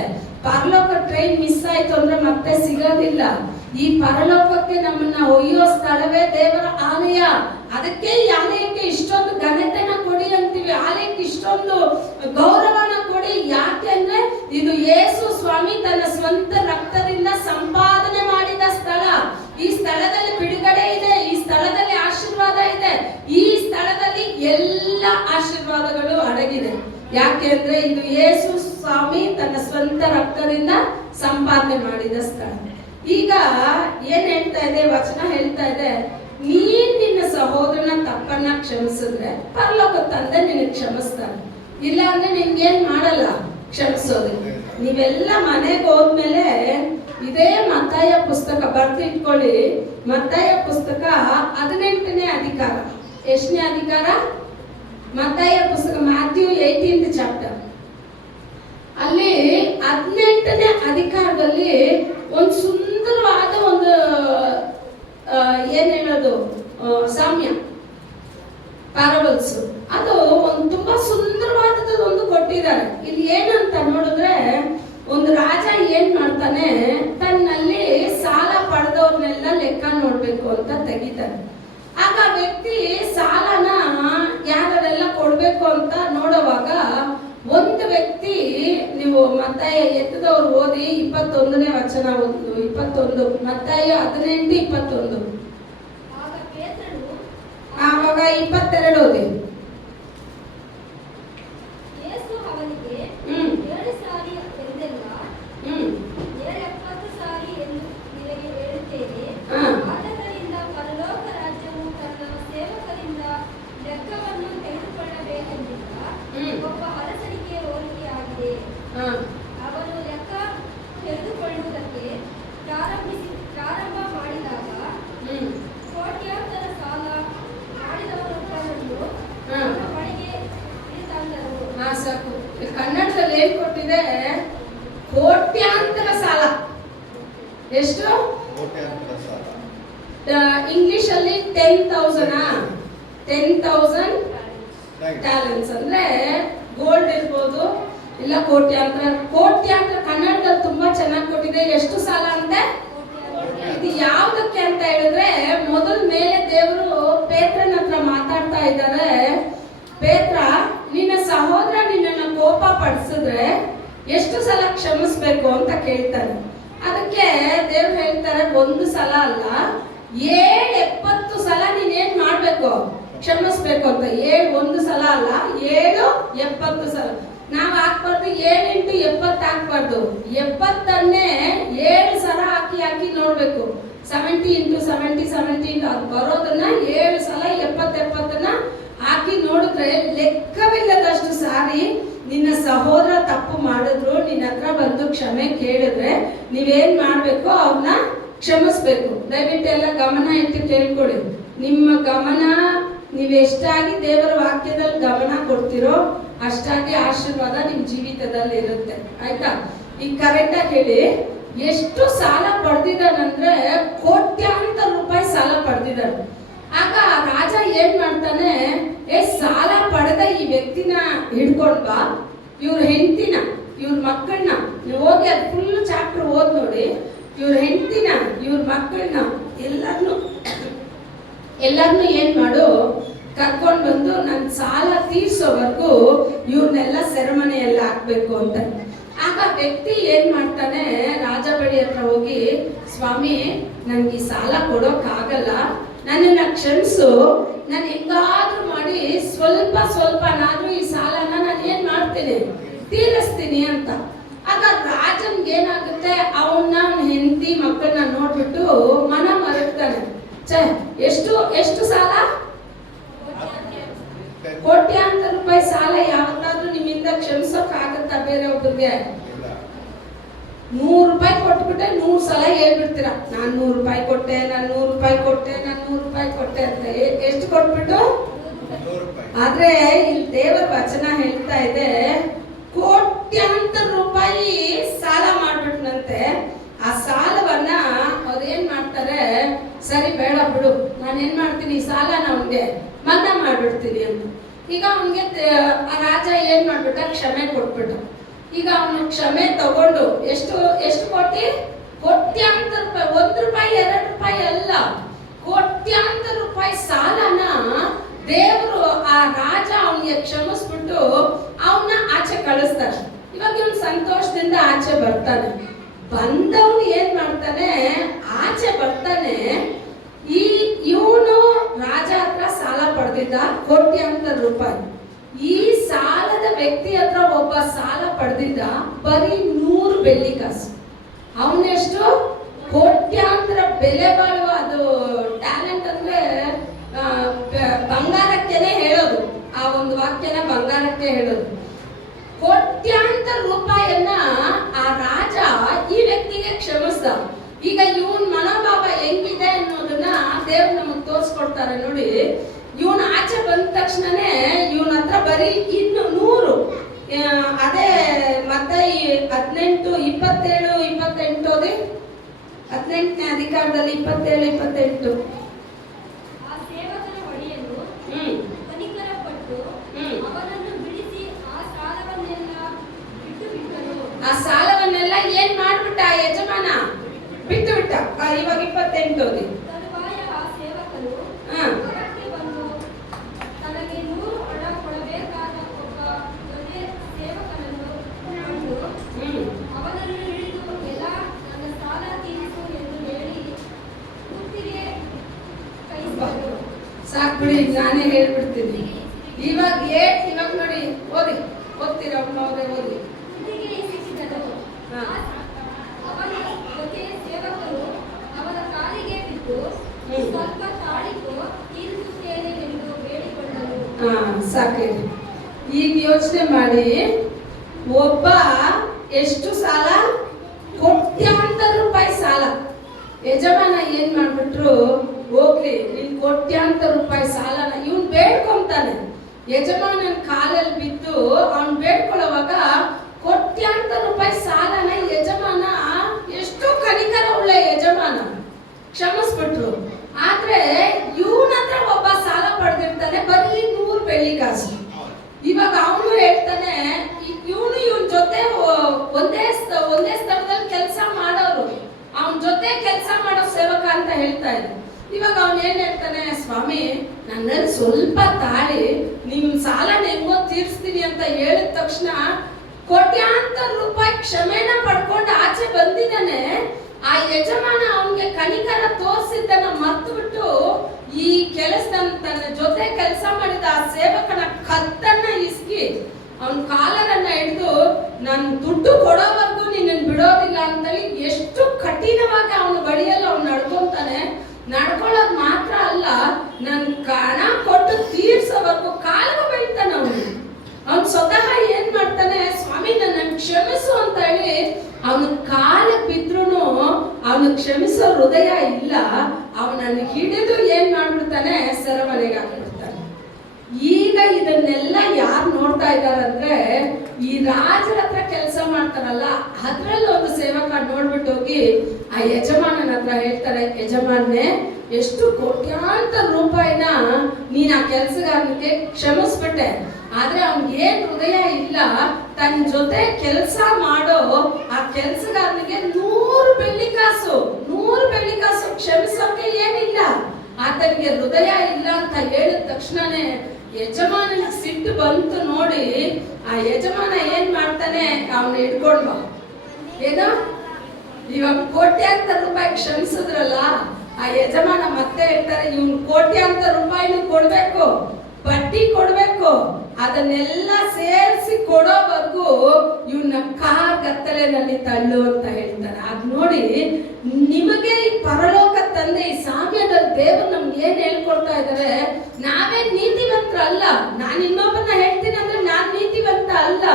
ಪರಲೋಕ ಟ್ರೈನ್ ಮಿಸ್ ಆಯ್ತು ಅಂದ್ರೆ ಮತ್ತೆ ಸಿಗೋದಿಲ್ಲ. ಈ ಪರಲೋಕಕ್ಕೆ ನಮ್ಮನ್ನ ಒಯ್ಯೋ ಸ್ಥಳವೇ ದೇವರ ಆಲಯ. ಅದಕ್ಕೆ ಈ ಆಲಯಕ್ಕೆ ಇಷ್ಟೊಂದು ಘನತೆನ ಕೊಡಿ ಅಂತೀವಿ. ಆಲಯಕ್ಕೆ ಇಷ್ಟೊಂದು ಗೌರವನ ಕೊಡಿ. ಯಾಕೆ ಅಂದ್ರೆ, ಇದು ಯೇಸು ಸ್ವಾಮಿ ತನ್ನ ಸ್ವಂತ ರಕ್ತದಿಂದ ಸಂಪಾದನೆ ಮಾಡಿದ ಸ್ಥಳ. ಈ ಸ್ಥಳದಲ್ಲಿ ಬಿಡುಗಡೆ ಇದೆ, ಈ ಸ್ಥಳದಲ್ಲಿ ಆಶೀರ್ವಾದ ಇದೆ, ಈ ಸ್ಥಳದಲ್ಲಿ ಎಲ್ಲ ಆಶೀರ್ವಾದಗಳು ಅಡಗಿದೆ. ಯಾಕೆ ಅಂದ್ರೆ, ಇದು ಯೇಸು ಸ್ವಾಮಿ ತನ್ನ ಸ್ವಂತ ರಕ್ತದಿಂದ ಸಂಪಾದನೆ ಮಾಡಿದ ಸ್ಥಳ. ಈಗ ಏನ್ ಹೇಳ್ತಾ ಇದೆ ವಚನ? ಹೇಳ್ತಾ ಇದೆ, ನೀನ್ ನಿನ್ನ ಸಹೋದರನ ತಪ್ಪನ್ನ ಕ್ಷಮಿಸಿದ್ರೆ ಪರಲೋಕ ತಂದೆ ನಿನಗೆ ಕ್ಷಮಿಸ್ತಾನೆ. ಇಲ್ಲ ಅಂದ್ರೆ ನಿನ್ಗೇನ್ ಮಾಡಲ್ಲ, ಕ್ಷಮಿಸೋದು. ನೀವೆಲ್ಲ ಮನೆಗೆ ಹೋದ್ಮೇಲೆ ಇದೇ ಮತ್ತಾಯ ಪುಸ್ತಕ ಬರ್ತಿಟ್ಕೊಳ್ಳಿ. ಮತ್ತಾಯ ಪುಸ್ತಕ 18ನೇ ಅಧಿಕಾರ. ಎಷ್ಟನೇ ಅಧಿಕಾರ? ಮತ್ತಾಯ ಪುಸ್ತಕ, ಮ್ಯಾಥ್ಯೂ 18th ಚಾಪ್ಟರ್. ಅಲ್ಲಿ 18ನೇ ಅಧಿಕಾರದಲ್ಲಿ ಒಂದು ಸುಂದರವಾದ ಒಂದು ಏನ್ ಹೇಳೋದು, ಸಾಮ್ಯ, ಪ್ಯಾರಬಲ್ಸ್. ಅದು ಒಂದು ತುಂಬಾ ಸುಂದರವಾದದ್ದು ಒಂದು ಕೊಟ್ಟಿದ್ದಾರೆ. ಇಲ್ಲಿ ಏನಂತ ನೋಡಿದ್ರೆ, ಒಂದು ರಾಜ ಏನ್ ಮಾಡ್ತಾನೆ, ತನ್ನಲ್ಲಿ ಸಾಲ ಪಡೆದವ್ರನ್ನೆಲ್ಲ ಲೆಕ್ಕ ನೋಡ್ಬೇಕು ಅಂತ ತೆಗಿತಾನೆ. ಆಗ ವ್ಯಕ್ತಿ ಸಾಲನ ಯಾರೆಲ್ಲ ಕೊಡ್ಬೇಕು ಅಂತ ನೋಡುವಾಗ ಒಂದು ವ್ಯಕ್ತಿ, ನೀವು ಮತ್ತಾಯ ಎತ್ತದವ್ರು ಓದಿ 21ನೇ ವಚನ, 21 ಮತ್ತಾಯ 18:21. ಆವಾಗ 22 ಓದಿ. ಅವನು ಲೆಕ್ಕ ತೆಗೆದುಕೊಳ್ಳುವುದಕ್ಕೆ ಪ್ರಾರಂಭ ಮಾಡಿದಾಗ ಕೋಟ್ಯಾಂತರ ಸಾಲ ಮಾಡಿದವರೊಬ್ಬರನ್ನು ಅವನ ಬಳಿಗೆ ತಂದರು. ಸಾಕು. ಕನ್ನಡದಲ್ಲಿ ಏನ್ ಕೊಟ್ಟಿದೆ? ಕೋಟ್ಯಾಂತರ ಸಾಲ. ಎಷ್ಟು? ಇಂಗ್ಲಿಷ್ ಅಲ್ಲಿ 10,000 ಟ್ಯಾಲೆಂಟ್ಸ್ ಅಂದ್ರೆ ಗೋಲ್ಡ್ ಇರ್ಬೋದು, ಇಲ್ಲ ಕೋಟ್ಯಾಂತರ ಕನ್ನಡದಲ್ಲಿ ತುಂಬಾ ಚೆನ್ನಾಗಿ ಕೊಟ್ಟಿದೆ. ಎಷ್ಟು ಸಾಲ ಅಂತೆ? ಇದು ಯಾವ್ದಕ್ಕೆ ಅಂತ ಹೇಳಿದ್ರೆ, ಮೊದಲ ಮೇಲೆ ದೇವರು ಪೇತ್ರನ ಹತ್ರ ಮಾತಾಡ್ತಾ ಇದ್ದಾರೆ. ಪೇತ್ರ, ನಿನ್ನ ಸಹೋದರ ನಿನ್ನನ್ನು ಕೋಪ ಪಡಿಸಿದ್ರೆ ಎಷ್ಟು ಸಲ ಕ್ಷಮಿಸ್ಬೇಕು ಅಂತ ಕೇಳ್ತಾರೆ. ಅದಕ್ಕೆ ದೇವ್ರು ಹೇಳ್ತಾರೆ, ಒಂದು ಸಲ ಅಲ್ಲ 70 ಸಲ ನೀನೇನ್ ಮಾಡ್ಬೇಕು? ಕ್ಷಮಿಸ್ಬೇಕು ಅಂತ. 1 ಸಲ ಅಲ್ಲ, 70 ಸಲ. ನಾವು ಹಾಕ್ಬಾರ್ದು 7 × 70 ಹಾಕ್ಬಾರ್ದು. 70ಅನ್ನೇ 7 ಸಲ ಹಾಕಿ ನೋಡ್ಬೇಕು. 70 × 70 ಅದು ಬರೋದನ್ನ 7 ಸಲ 70 ಹಾಕಿ ನೋಡಿದ್ರೆ ಲೆಕ್ಕವಿಲ್ಲದಷ್ಟು ಸಾರಿ ನಿನ್ನ ಸಹೋದರ ತಪ್ಪು ಮಾಡಿದ್ರು ನಿನ್ನ ಹತ್ರ ಬಂದು ಕ್ಷಮೆ ಕೇಳಿದ್ರೆ ನೀವೇನ್ ಮಾಡ್ಬೇಕು? ಅವ್ರನ್ನ ಕ್ಷಮಿಸ್ಬೇಕು. ದಯವಿಟ್ಟು ಎಲ್ಲ ಗಮನ ಇಟ್ಟು ಕೇಳ್ಕೊಳ್ಳಿ. ನಿಮ್ಮ ಗಮನ, ನೀವೆಷ್ಟಾಗಿ ದೇವರ ವಾಕ್ಯದಲ್ಲಿ ಗಮನ ಕೊಡ್ತಿರೋ ಅಷ್ಟಾಗಿ ಆಶೀರ್ವಾದ ನಿಮ್ಮ ಜೀವಿತದಲ್ಲಿ ಇರುತ್ತೆ. ಆಯ್ತಾ? ಈಗ ಕರೆಕ್ಟಾಗಿ ಹೇಳಿ, ಎಷ್ಟು ಸಾಲ ಪಡೆದಿದ್ದಾನಂದ್ರೆ ಕೋಟ್ಯಾಂತರ ರೂಪಾಯಿ ಸಾಲ ಪಡೆದಿದ್ದಾನೆ. ಆಗ ರಾಜ ಏನ್ ಮಾಡ್ತಾನೆ? ಸಾಲ ಪಡೆದ ಈ ವ್ಯಕ್ತಿನ ಹಿಡ್ಕೊಂಡ್ ಬಾ, ಇವ್ರ ಹೆಂಡತಿನ, ಇವ್ರ ಮಕ್ಕಳನ್ನ, ನೀವು ಹೋಗಿ ಅದು ಫುಲ್ ಚಾಪ್ಟರ್ ಓದ್ ನೋಡಿ. ಇವ್ರ ಹೆಂಡತಿನ, ಇವ್ರ ಮಕ್ಕಳನ್ನ ಎಲ್ಲರನ್ನು ಏನ್ ಮಾಡು? ಕರ್ಕೊಂಡು ಬಂದು ನನ್ನ ಸಾಲ ತೀರ್ಸೋವರೆಗೂ ಇವ್ರನ್ನೆಲ್ಲ ಸೆರೆಮನೆಯೆಲ್ಲ ಹಾಕ್ಬೇಕು ಅಂತ. ಆಗ ವ್ಯಕ್ತಿ ಏನ್ ಮಾಡ್ತಾನೆ? ರಾಜ ಬಳಿ ಹತ್ರ ಹೋಗಿ, ಸ್ವಾಮಿ, ನನ್ಗೆ ಈ ಸಾಲ ಕೊಡೋಕ್ಕಾಗಲ್ಲ, ನನ್ನನ್ನ ಕ್ಷಮಿಸು, ನಾನು ಹೆಂಗಾದ್ರೂ ಮಾಡಿ ಸ್ವಲ್ಪನಾದ್ರೂ ಈ ಸಾಲನ ನಾನು ಏನ್ ಮಾಡ್ತೀನಿ? ತೀರಿಸ್ತೀನಿ ಅಂತ. ಆಗ ರಾಜನ್ಗೆ ಏನಾಗುತ್ತೆ? ಅವನ್ನ ಹೆಂಡತಿ ಮಕ್ಕಳನ್ನ ನೋಡ್ಬಿಟ್ಟು ಮನ ಮರಗ್ತಾನೆ. ಎಷ್ಟು ಸಾಲ? ಕೋಟ್ಯಾಂತರ ರೂಪಾಯಿ ಸಾಲ ಯಾವತ್ತಾದ್ರೂ ನಿಮ್ಮಿಂದ ಕ್ಷಮಿಸೋಕ್ ಆಗತ್ತಾ? ಬೇರೆ ಒಬ್ಬರಿಗೆ 100 ರೂಪಾಯಿ ಕೊಟ್ಬಿಟ್ಟೆ 100 ಸಲ ಹೇಳ್ಬಿಡ್ತೀರಾ, ನಾನು 100 ರೂಪಾಯಿ ಕೊಟ್ಟೆ, ನಾನು 100 ರೂಪಾಯಿ ಕೊಟ್ಟೆ, ನಾನು 100 ರೂಪಾಯಿ ಕೊಟ್ಟೆ ಅಂತ. ಎಷ್ಟು ಕೊಟ್ಬಿಟ್ಟು? ಆದ್ರೆ ಇಲ್ಲಿ ದೇವರ ವಚನ ಹೇಳ್ತಾ ಇದೆ, ಕೋಟ್ಯಾಂತರ ರೂಪಾಯಿ ಸಾಲ ಮಾಡ್ಬಿಟ್ನಂತೆ. ಆ ಸಾಲವನ್ನ ಅವ್ರೇನ್ ಮಾಡ್ತಾರೆ? ಸರಿ ಬೇಡ ಬಿಡು, ನಾನೇನ್ ಮಾಡ್ತೀನಿ, ಈ ಸಾಲನ ಅವನ್ಗೆ ಮನ್ನಾ ಮಾಡ್ಬಿಡ್ತೀನಿ ಅಂತ. ಈಗ ಅವನ್ಗೆ ರಾಜ ಏನ್ ಮಾಡ್ಬಿಟ್ಟ? ಕ್ಷಮೆ ಕೊಟ್ಬಿಟ್ಟ. ಈಗ ಅವನು ಕ್ಷಮೆ ತಗೊಂಡು ಎಷ್ಟು ಕೋಟಿ? ಕೋಟ್ಯಾಂತರ ರೂಪಾಯಿ. 1 ರೂಪಾಯಿ 2 ರೂಪಾಯಿ ಅಲ್ಲ, ಕೋಟ್ಯಾಂತರ ರೂಪಾಯಿ ಸಾಲನ ದೇವರು ಆ ರಾಜ ಅವನಿಗೆ ಕ್ಷಮಿಸ್ಬಿಟ್ಟು ಅವನ್ನ ಆಚೆ ಕಳಿಸ್ತಾರೆ. ಇವಾಗ ಇವನು ಸಂತೋಷದಿಂದ ಆಚೆ ಬರ್ತಾನೆ. ಬಂದವನು ಏನ್ ಮಾಡ್ತಾನೆ? ಆಚೆ ಬರ್ತಾನೆ. ಇವನು ರಾಜ ಹತ್ರ ಸಾಲ ಪಡೆದಿದ್ದ ಕೋಟ್ಯಾಂತರ ರೂಪಾಯಿ. ಈ ಸಾಲದ ವ್ಯಕ್ತಿ ಹತ್ರ ಒಬ್ಬ ಸಾಲ ಪಡೆದಿದ್ದ ಬರೀ 100 ಬೆಳ್ಳಿ ಕಾಸು. ಅವನೆಷ್ಟು? ಕೋಟ್ಯಾಂತರ ಬೆಲೆ ಬಾಳುವ ಅದು ಟ್ಯಾಲೆಂಟ್ ಅಂದ್ರೆ ಬಂಗಾರಕ್ಕೆನೆ ಹೇಳೋದು. ಆ ಒಂದು ವಾಕ್ಯನ ಬಂಗಾರಕ್ಕೆ ಹೇಳೋದು. ಕೋಟ್ಯಾಂತರ ರೂಪಾಯಿಯನ್ನ ಆ ರಾಜ ಈ ವ್ಯಕ್ತಿಗೆ ಕ್ಷಮಿಸ್ದ. ಈಗ ಇವನ್ ಮನೋಭಾವ ಹೆಂಗಿದೆ ಅನ್ನೋದನ್ನ ದೇವ್ರು ನಮಗ್ ತೋರಿಸ್ಕೊಡ್ತಾರೆ ನೋಡಿ. ಇವನ್ ಆಚೆ ಬಂದ ತಕ್ಷಣನೇ ಇವನ ಹತ್ರ ಬರೀ ಇನ್ನು 100. ಅದೇ ಮತ್ತೆ 18, 27, 28 ಓದಿ. 18ನೇ ಅಧಿಕಾರದಲ್ಲಿ 27, 28. ಆ ಸಾಲವನ್ನೆಲ್ಲ ಏನ್ ಮಾಡ್ಬಿಟ್ಟ ಯಜಮಾನ? ಬಿಟ್ಟು ಬಿಟ್ಟ. ಇವಾಗ 28 ಓದಿ. ಇವಾಗ ನೋಡಿ ಓದ್ತೀರಾ ಓದಿ. ಹೀಗೆ ಶಿಕ್ಷಿಸಿದನು. ಹಾ. ಅವನ ಜೊತೆ ಸೇವಕರು ಅವನ ಕಾಲಿಗೆ ಬಿದ್ದು ಸ್ವಲ್ಪ ತಾಳಿಕೋ ತೀರಿಸುತ್ತೇನೆ ಎಂದು ಬೇಡಿಕೊಂಡರು. ಸಾಕು. ಈಗ ಯೋಚನೆ ಮಾಡಿ, ಒಬ್ಬ ಎಷ್ಟು ಸಾಲ, ಕೋಟ್ಯಾಂತರ ರೂಪಾಯಿ ಸಾಲ. ಯಜಮಾನ ಏನ್ ಮಾಡ್ಬಿಟ್ರು, ಹೋಗ್ಲಿ ನಿನ್ ಕೋಟ್ಯಾಂತರ ರೂಪಾಯಿ ಸಾಲನ ಇವನ್ ಬೇಡ್ಕೊಂತಾನೆ. ಯಜಮಾನನ ಕಾಲಲ್ಲಿ ಬಿದ್ದು ಅವ್ನ್ ಬೇಡ್ಕೊಳ್ಳೋವಾಗ ಕೋಟ್ಯಾಂತರ ರೂಪಾಯಿ ಸಾಲನ ಯಜಮಾನ, ಎಷ್ಟು ಕನಿಕರ ಉಳ್ಳ ಯಜಮಾನ, ಕ್ಷಮಿಸ್ಬಿಟ್ರು. ಆದ್ರೆ ಇವನ ಹತ್ರ ಒಬ್ಬ ಸಾಲ ಪಡೆದಿರ್ತಾನೆ ಬರೀ 100 ಬೆಳ್ಳಿ ಕಾಸು. ಇವಾಗ ಅವನು ಹೇಳ್ತಾನೆ, ಇವನ್ ಜೊತೆ ಒಂದೇ ಸ್ಥಳದಲ್ಲಿ ಕೆಲಸ ಮಾಡೋರು, ಅವನ ಜೊತೆ ಕೆಲಸ ಮಾಡೋ ಸೇವಕ ಅಂತ ಹೇಳ್ತಾ ಇದ್ದ. ಇವಾಗ ಅವನ್ ಏನ್ ಹೇಳ್ತಾನೆ, ಸ್ವಾಮಿ ನನ್ನಲ್ಲಿ ಸ್ವಲ್ಪ ತಾಳಿ ನಿಮ್ ಸಾಲ ಹೆಂಗೋ ತೀರಿಸ್ತೀನಿ ಅಂತ ಹೇಳಿದ ತಕ್ಷಣ ಕೋಟ್ಯಾಂತರ ರೂಪಾಯಿ ಕ್ಷಮೆನ ಪಡ್ಕೊಂಡು ಆಚೆ ಬಂದಿದ್ದಾನೆ. ಆ ಯಜಮಾನ ಅವನ್ಗೆ ಕನಿಕರ ತೋರಿಸಿದ್ದನ್ನ ಮರ್ತು ಬಿಟ್ಟು ಈ ತನ್ನ ಜೊತೆ ಕೆಲಸ ಮಾಡಿದ ಆ ಸೇವಕನ ಕತ್ತನ್ನ ಇಸ್ಕಿ ಅವನ ಕಾಲರನ್ನ ಹಿಡಿದು ನಾನು ದುಡ್ಡು ಕೊಡೋವರೆಗೂ ನಿನ್ನನ್ನು ಬಿಡೋದಿಲ್ಲ ಅಂತೇಳಿ ಎಷ್ಟು ಕಠಿಣವಾಗಿ ಅವನ ಬಳಿಯಲ್ಲಿ ಅವ್ನು ನಡ್ಕೊಂತಾನೆ. ನಡ್ಕೊಳ್ಳೋದು ಮಾತ್ರ ಅಲ್ಲ, ನನ್ ಕಣ ಕೊಟ್ಟು ತೀರ್ಸೋವರೆಗೂ ಕಾಲಿಗೆ ಬೀಳ್ತಾನೆ ಅವನು ಸ್ವತಃ ಏನ್ ಮಾಡ್ತಾನೆ, ಸ್ವಾಮಿ ನನ್ನ ಕ್ಷಮಿಸು ಅಂತ ಹೇಳಿ ಅವನ ಕಾಲಿಗೆ ಬಿದ್ರು ಅವನು ಕ್ಷಮಿಸೋ ಹೃದಯ ಇಲ್ಲ. ಅವನನ್ನು ಹಿಡಿದು ಏನ್ ಮಾಡ್ಬಿಡ್ತಾನೆ, ಸೆರೆಮನೆಗೆ ಹಾಕ್ಬಿಡ್ತಾನೆ. ಈಗ ಇದನ್ನೆಲ್ಲ ಯಾರು ನೋಡ್ತಾ ಇದ್ದಾರಂದ್ರೆ, ಈ ರಾಜರ ಹತ್ರ ಕೆಲಸ ಮಾಡ್ತಾರಲ್ಲ ಅದ್ರಲ್ಲಿ ಒಂದು ಸೇವಕ ನೋಡ್ಬಿಟ್ಟು ಹೋಗಿ ಆ ಯಜಮಾನನ ಹತ್ರ ಹೇಳ್ತಾರೆ, ಯಜಮಾನ್ನೇ ಎಷ್ಟು ಕೋಟ್ಯಾಂತರ ರೂಪಾಯಿನ ನೀನ್ ಆ ಕೆಲಸಗಾರನಿಗೆ ಕ್ಷಮಿಸ್ಬಿಟ್ಟೆ, ಆದ್ರೆ ಅವ್ನಿಗೆ ಏನ್ ಹೃದಯ ಇಲ್ಲ, ತನ್ನ ಜೊತೆ ಕೆಲಸ ಮಾಡೋ ಆ ಕೆಲಸಗಾರನಿಗೆ 100 ಬೆಳ್ಳಿ ಕಾಸು ಕ್ಷಮಿಸೋಕೆ ಏನಿಲ್ಲ, ಆತನಿಗೆ ಹೃದಯ ಇಲ್ಲ ಅಂತ ಹೇಳಿದ ತಕ್ಷಣನೇ ಯಜಮಾನನಿಗೆ ಸಿಟ್ಟು ಬಂತು. ನೋಡಿ ಆ ಯಜಮಾನ ಏನ್ ಮಾಡ್ತಾನೆ, ಅವನು ಹಿಡ್ಕೊಂಡ್ಬ ಏನೋ ಇವಾಗ ಕೋಟ್ಯಾಂತರ ರೂಪಾಯಿ ಕ್ಷಮಿಸಿದ್ರಲ್ಲ, ಆ ಯಜಮಾನ ಮತ್ತೆ ಹೇಳ್ತಾರೆ, ಇವ್ನು ಕೋಟ್ಯಾಂತರ ರೂಪಾಯಿನೂ ಕೊಡ್ಬೇಕು, ಬಡ್ಡಿ ಕೊಡ್ಬೇಕು, ಅದನ್ನೆಲ್ಲ ಸೇರಿಸಿ ಕೊಡೋವರೆಗೂ ಇವನ್ನ ಗತ್ತಲೆನಲ್ಲಿ ತಳ್ಳು ಅಂತ ಹೇಳ್ತಾರೆ. ಅದ್ ನೋಡಿ, ನಿಮಗೆ ಈ ಪರಲೋಕ ತಂದೆ ಈ ಸಾಮ್ಯದಲ್ಲಿ ದೇವರು ನಮ್ಗೆ ಏನ್ ಹೇಳ್ಕೊಡ್ತಾ ಇದ್ದಾರೆ, ನಾವೇ ನೀತಿವಂತರಲ್ಲ. ನಾನು ಇನ್ನೊಬ್ಬನ ಹೇಳ್ತೀನಿ ಅಂದ್ರೆ ನಾನ್ ನೀತಿವಂತ ಅಲ್ಲ,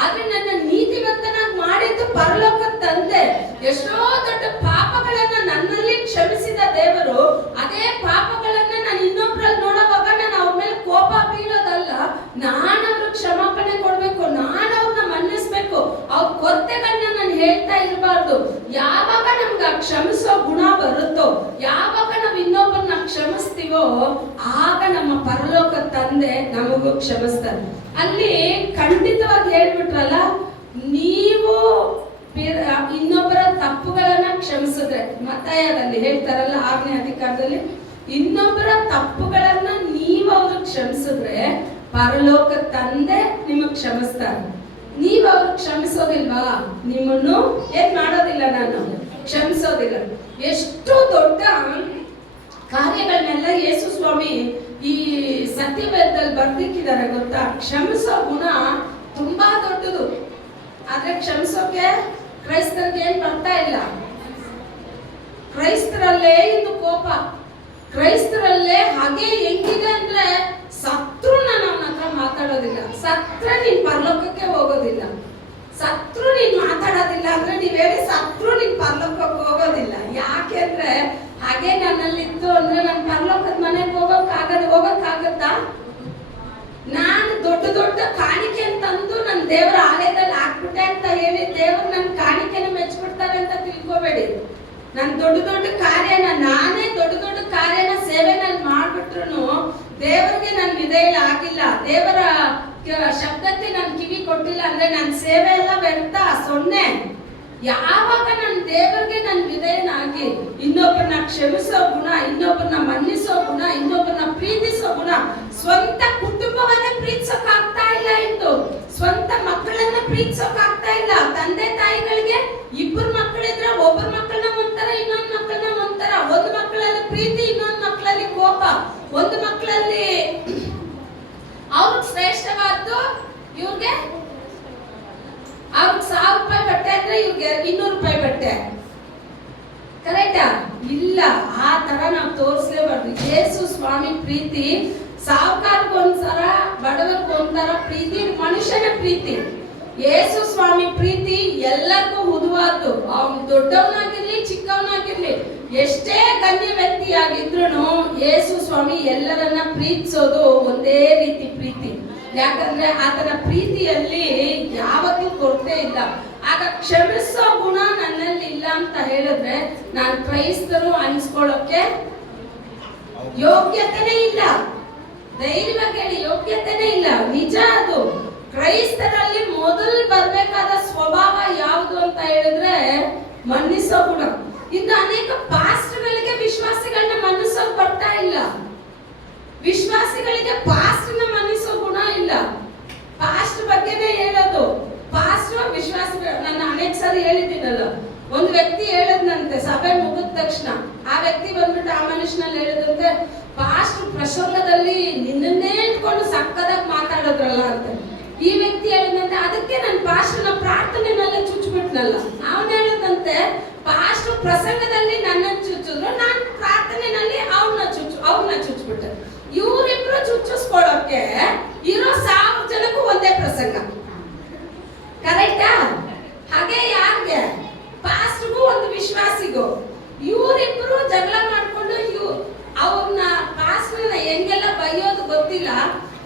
ಆದ್ರೆ ನನ್ನ ನೀತಿವಂತನಾಗಿ ಮಾಡಿದ್ದು ಪರಲೋಕ ತಂದೆ. ಎಷ್ಟೋ ದೊಡ್ಡ ಪಾಪಗಳನ್ನ ನನ್ನಲ್ಲಿ ಕ್ಷಮಿಸಿದ ದೇವರು, ಅದೇ ಪಾಪಗಳನ್ನ ನಾನು ಇನ್ನೊಬ್ರಲ್ಲಿ ನೋಡುವಾಗ ನಾನು ಅವ್ರ ಮೇಲೆ ಕೋಪ ಬೀಳೋದಲ್ಲ, ನಾನು ಅವ್ರಿಗೆ ಕ್ಷಮಾಪಣೆ ಕೊಡ್ಬೇಕು, ನಾನು ಅವ್ರನ್ನ ಮನ್ನಿಸ್ಬೇಕು, ಅವ್ರ ಕೊರತೆಗಳನ್ನ ನಾನು ಹೇಳ್ತಾ ಇರಬಾರ್ದು. ಯಾವಾಗ ನಮ್ಗೆ ಆ ಕ್ಷಮಿಸೋ ಗುಣ ಬರುತ್ತೋ, ಯಾವಾಗ ನಾವು ಇನ್ನೊಬ್ಬರನ್ನ ಕ್ಷಮಿಸ್ತೀವೋ, ಆಗ ನಮ್ಮ ಪರಲೋಕ ತಂದೆ ನಮಗೂ ಕ್ಷಮಿಸ್ತಾರೆ. ಅಲ್ಲಿ ಖಂಡಿತವಾಗಿ ಹೇಳ್ಬಿಟ್ರಲ್ಲ, ನೀವು ಇನ್ನೊಬ್ಬರ ತಪ್ಪುಗಳನ್ನ ಕ್ಷಮಿಸಿದ್ರೆ, ಮತ್ತಾಯದಲ್ಲಿ ಹೇಳ್ತಾರಲ್ಲ 6ನೇ ಅಧಿಕಾರದಲ್ಲಿ, ಇನ್ನೊಬ್ಬರ ತಪ್ಪುಗಳನ್ನ ನೀವು ಅವ್ರಿಗೆ ಕ್ಷಮಿಸಿದ್ರೆ ಪರಲೋಕ ತಂದೆ ನಿಮಗ್ ಕ್ಷಮಿಸ್ತಾರೆ. ನೀವು ಅವ್ರಿಗೆ ಕ್ಷಮಿಸೋದಿಲ್ವಾ, ನಿಮ್ಮನ್ನು ಏನ್ ಮಾಡೋದಿಲ್ಲ, ನಾನು ಕ್ಷಮಿಸೋದಿಲ್ಲ. ಎಷ್ಟು ದೊಡ್ಡ ಕಾರ್ಯಗಳನ್ನೆಲ್ಲ ಯೇಸು ಸ್ವಾಮಿ ಈ ಸತ್ಯವೇದದಲ್ಲಿ ಬರ್ದಿಕ್ಕಿದ್ದಾರೆ ಗೊತ್ತಾ. ಕ್ಷಮಿಸೋ ಗುಣ ತುಂಬಾ ದೊಡ್ಡದು, ಆದ್ರೆ ಕ್ಷಮಿಸೋಕೆ ಕ್ರೈಸ್ತರಿಗೆ ಏನ್ ಬರ್ತಾ ಇಲ್ಲ. ಕ್ರೈಸ್ತರಲ್ಲೇ ಇದು ಕೋಪ, ಕ್ರೈಸ್ತರಲ್ಲೇ ಹಾಗೆ ಹೆಂಗಿದೆ ಅಂದ್ರೆ, ಸತ್ರು ನಾನು ಅವನ ಹತ್ರ ಮಾತಾಡೋದಿಲ್ಲ, ಸತ್ರೆ ನೀನ್ ಪರಲೋಕಕ್ಕೆ ಹೋಗೋದಿಲ್ಲ, ಸತ್ರು ನೀನ್ ಮಾತಾಡೋದಿಲ್ಲ ಅಂದ್ರೆ ನೀವ್ ಹೇಳಿ ಸತ್ರು ನೀನ್ ಪರಲೋಕಕ್ಕೆ ಹೋಗೋದಿಲ್ಲ. ಯಾಕೆಂದ್ರೆ ಹಾಗೆ ನನ್ನಲ್ಲಿತ್ತು ಅಂದ್ರೆ ನನ್ ಪರಲೋಕದ ಮನೆಗೆ ಹೋಗಕ್ಕಾಗತ್ತಾ? ನಾನು ದೊಡ್ಡ ಕಾಣಿಕೆ ಅಂತಂದು ನನ್ನ ದೇವರ ಆಲಯದಲ್ಲಿ ಹಾಕ್ಬಿಟ್ಟೆ ಅಂತ ಹೇಳಿ ದೇವರು ನನ್ನ ಕಾಣಿಕೆನ ಮೆಚ್ಚಿಬಿಡ್ತಾರೆ ಅಂತ ತಿಳ್ಕೊಬೇಡಿ. ನಾನು ದೊಡ್ಡ ಕಾರ್ಯನ, ನಾನೇ ದೊಡ್ಡ ಕಾರ್ಯನ ಸೇವೆನಲ್ಲಿ ಮಾಡ್ಬಿಟ್ರು ದೇವರಿಗೆ ನಾನು ವಿಧೇಯ ಆಗಿಲ್ಲ, ದೇವರ ಶಬ್ದಕ್ಕೆ ನಾನು ಕಿವಿ ಕೊಟ್ಟಿಲ್ಲ ಅಂದ್ರೆ ನನ್ನ ಸೇವೆ ಎಲ್ಲ ವ್ಯರ್ಥ, ಸೊನ್ನೆ. ಯಾವಾಗ ನಾನು ದೇವರಿಗೆ ನಾನು ವಿಧೇಯನಾಗಿ ಇನ್ನೊಬ್ಬರನ್ನ ಕ್ಷಮಿಸೋ ಗುಣ, ಇನ್ನೊಬ್ಬರನ್ನ ಮನ್ನಿಸೋ ಗುಣ, ಇನ್ನೊಬ್ಬರನ್ನ ಪ್ರೀತಿಸೋ ಗುಣ, ಸ್ವಂತ ಕುಟುಂಬವನ್ನೇ ಪ್ರೀತಿಸೋಕ್ ಆಗ್ತಾ ಇಲ್ಲ, ಇಂದು ಸ್ವಂತ ಮಕ್ಕಳನ್ನ ಪ್ರೀತಿಸೋಕ್ ಆಗ್ತಾ ಇಲ್ಲ. ತಂದೆ ತಾಯಿಗಳಿಗೆ 2 ಮಕ್ಕಳಿದ್ರೆ ಒಬ್ಬರ ಮಕ್ಕಳನ್ನ ಒಂಥರ, ಇನ್ನೊಂದು ಮಕ್ಕಳನ್ನ ಒಂಥರ, ಒಂದು ಮಕ್ಕಳಲ್ಲಿ ಪ್ರೀತಿ, ಇನ್ನೊಂದು ಮಕ್ಕಳಲ್ಲಿ ಕೋಪ, ಒಂದು ಮಕ್ಕಳಲ್ಲಿ ಅವ್ರಿಗೆ ಶ್ರೇಷ್ಠ ಶ್ರೇಷ್ಠವಾದ್ದು ಇವ್ರಿಗೆ ಅವ್ರಿಗೆ 1000 ರೂಪಾಯಿ ಬಟ್ಟೆ ಅಂದ್ರೆ ಇವ್ರಿಗೆ 200 ರೂಪಾಯಿ ಬಟ್ಟೆ. ಕರೆಕ್ಟಾ? ಇಲ್ಲ, ಆ ತರ ನಾವು ತೋರಿಸ್ಲೇಬಾರ್ದು. ಯೇಸು ಸ್ವಾಮಿ ಪ್ರೀತಿ ಸಾವುಕಾರಗೊಂದ್ಸರ, ಬಡವರಿಗೊಂಥರ ಪ್ರೀತಿ, ಮನುಷ್ಯನ ಪ್ರೀತಿ. ಯೇಸು ಸ್ವಾಮಿ ಪ್ರೀತಿ ಎಲ್ಲರಿಗೂ ಹುದುವಾದ್ದು. ಅವ್ನು ದೊಡ್ಡವನಾಗಿರ್ಲಿ ಚಿಕ್ಕವನಾಗಿರ್ಲಿ, ಎಷ್ಟೇ ಗಣ್ಯ ವ್ಯಕ್ತಿಯಾಗಿದ್ರು ಯೇಸು ಸ್ವಾಮಿ ಎಲ್ಲರನ್ನ ಪ್ರೀತಿಸೋದು ಒಂದೇ ರೀತಿ ಪ್ರೀತಿ. ಯಾಕಂದ್ರೆ ಆತನ ಪ್ರೀತಿಯಲ್ಲಿ ಯಾವತ್ತೂ ಕೊರತೆ ಇಲ್ಲ. ಆಗ ಕ್ಷಮಿಸೋ ಗುಣ ನನ್ನಲ್ಲಿ ಇಲ್ಲ ಅಂತ ಹೇಳಿದ್ರೆ ನಾನು ಕ್ರೈಸ್ತರು ಅನ್ಸ್ಕೊಳ್ಳೋಕೆ ಯೋಗ್ಯತೆನೇ ಇಲ್ಲ. ಧೈರ್ಯವಾಗಿ ಹೇಳಿ, ಯೋಗ್ಯತೆನೇ ಇಲ್ಲ. ನಿಜ ಅದು. ಕ್ರೈಸ್ತರಲ್ಲಿ ಮೊದಲು ಬರ್ಬೇಕಾದ ಸ್ವಭಾವ ಯಾವುದು ಅಂತ ಹೇಳಿದ್ರೆ ಮನ್ನಿಸೋ ಗುಣ. ಇನ್ನು ಅನೇಕ ಪಾಸ್ಟ್ಗಳಿಗೆ ವಿಶ್ವಾಸಿಗಳನ್ನ ಮನ್ನಿಸೋಕ್ ಬರ್ತಾ ಇಲ್ಲ. ವಿಶ್ವಾಸಿಗಳಿಗೆ ಪಾಸ್ಟ್ನ ಮನ್ನಿಸೋ ಗುಣ ಇಲ್ಲ. ಪಾಸ್ಟ್ ಬಗ್ಗೆನೇ ಹೇಳೋದು. ಪಾಸ್ಟ್ ವಿಶ್ವಾಸಿಗಳು, ನಾನು ಅನೇಕ ಸಾರಿ ಹೇಳಿದ್ದೀನಲ್ಲ, ಒಂದು ವ್ಯಕ್ತಿ ಹೇಳದ್ನಂತೆ ಸಭೆ ಮುಗಿದ ತಕ್ಷಣ, ಆ ವ್ಯಕ್ತಿ ಬಂದ್ಬಿಟ್ಟು ಆ ಮನುಷ್ಯನಲ್ಲಿ ಹೇಳಿದಂತೆ, ಪಾಸ್ಟ್ ಪ್ರಸಂಗದಲ್ಲಿ ನಿನ್ನನ್ನೇ ಇಟ್ಕೊಂಡು ಸಕ್ಕದಾಗಿ ಮಾತಾಡೋದ್ರಲ್ಲ ಅಂತ. ಈ ವ್ಯಕ್ತಿ ಹೇಳಿದಂತೆ, ಅದಕ್ಕೆ ನಾನು ಪಾಸ್ಟ್ನ ಪ್ರಾರ್ಥನೆನಲ್ಲೇ ಚುಚ್ಚಿಬಿಟ್ನಲ್ಲ. ಅವನು ಹೇಳಿದಂತೆ, ಪಾಸ್ಟ್ ಪ್ರಸಂಗದಲ್ಲಿ ನನ್ನನ್ನು ಚುಚ್ಚಿದ್ರು, ನಾನು ಪ್ರಾರ್ಥನೆನಲ್ಲಿ ಅವ್ರನ್ನ ಚುಚ್ಚಿಬಿಟ್ಟೆ. ಇವರಿಬ್ರು ಚುಚ್ಚಿಸ್ಕೊಳ್ಳೋಕೆ ಇರೋ 1000 ಜನಕ್ಕೂ ಒಂದೇ ಪ್ರಸಂಗ. ಕರೆಕ್ಟಾ? ಹಾಗೆ ಯಾರಿಗೆ? ಪಾಸ್ಟ್ಗೂ ಒಂದು ವಿಶ್ವಾಸಿಗೂ. ಇವರಿಬ್ರು ಜಗಳ ಮಾಡ್ಕೊಂಡು ಅವ್ರನ್ನ ಪಾಸ್ಟ್ನ ಹೆಂಗೆಲ್ಲ ಬೈಯೋದು ಗೊತ್ತಿಲ್ಲ.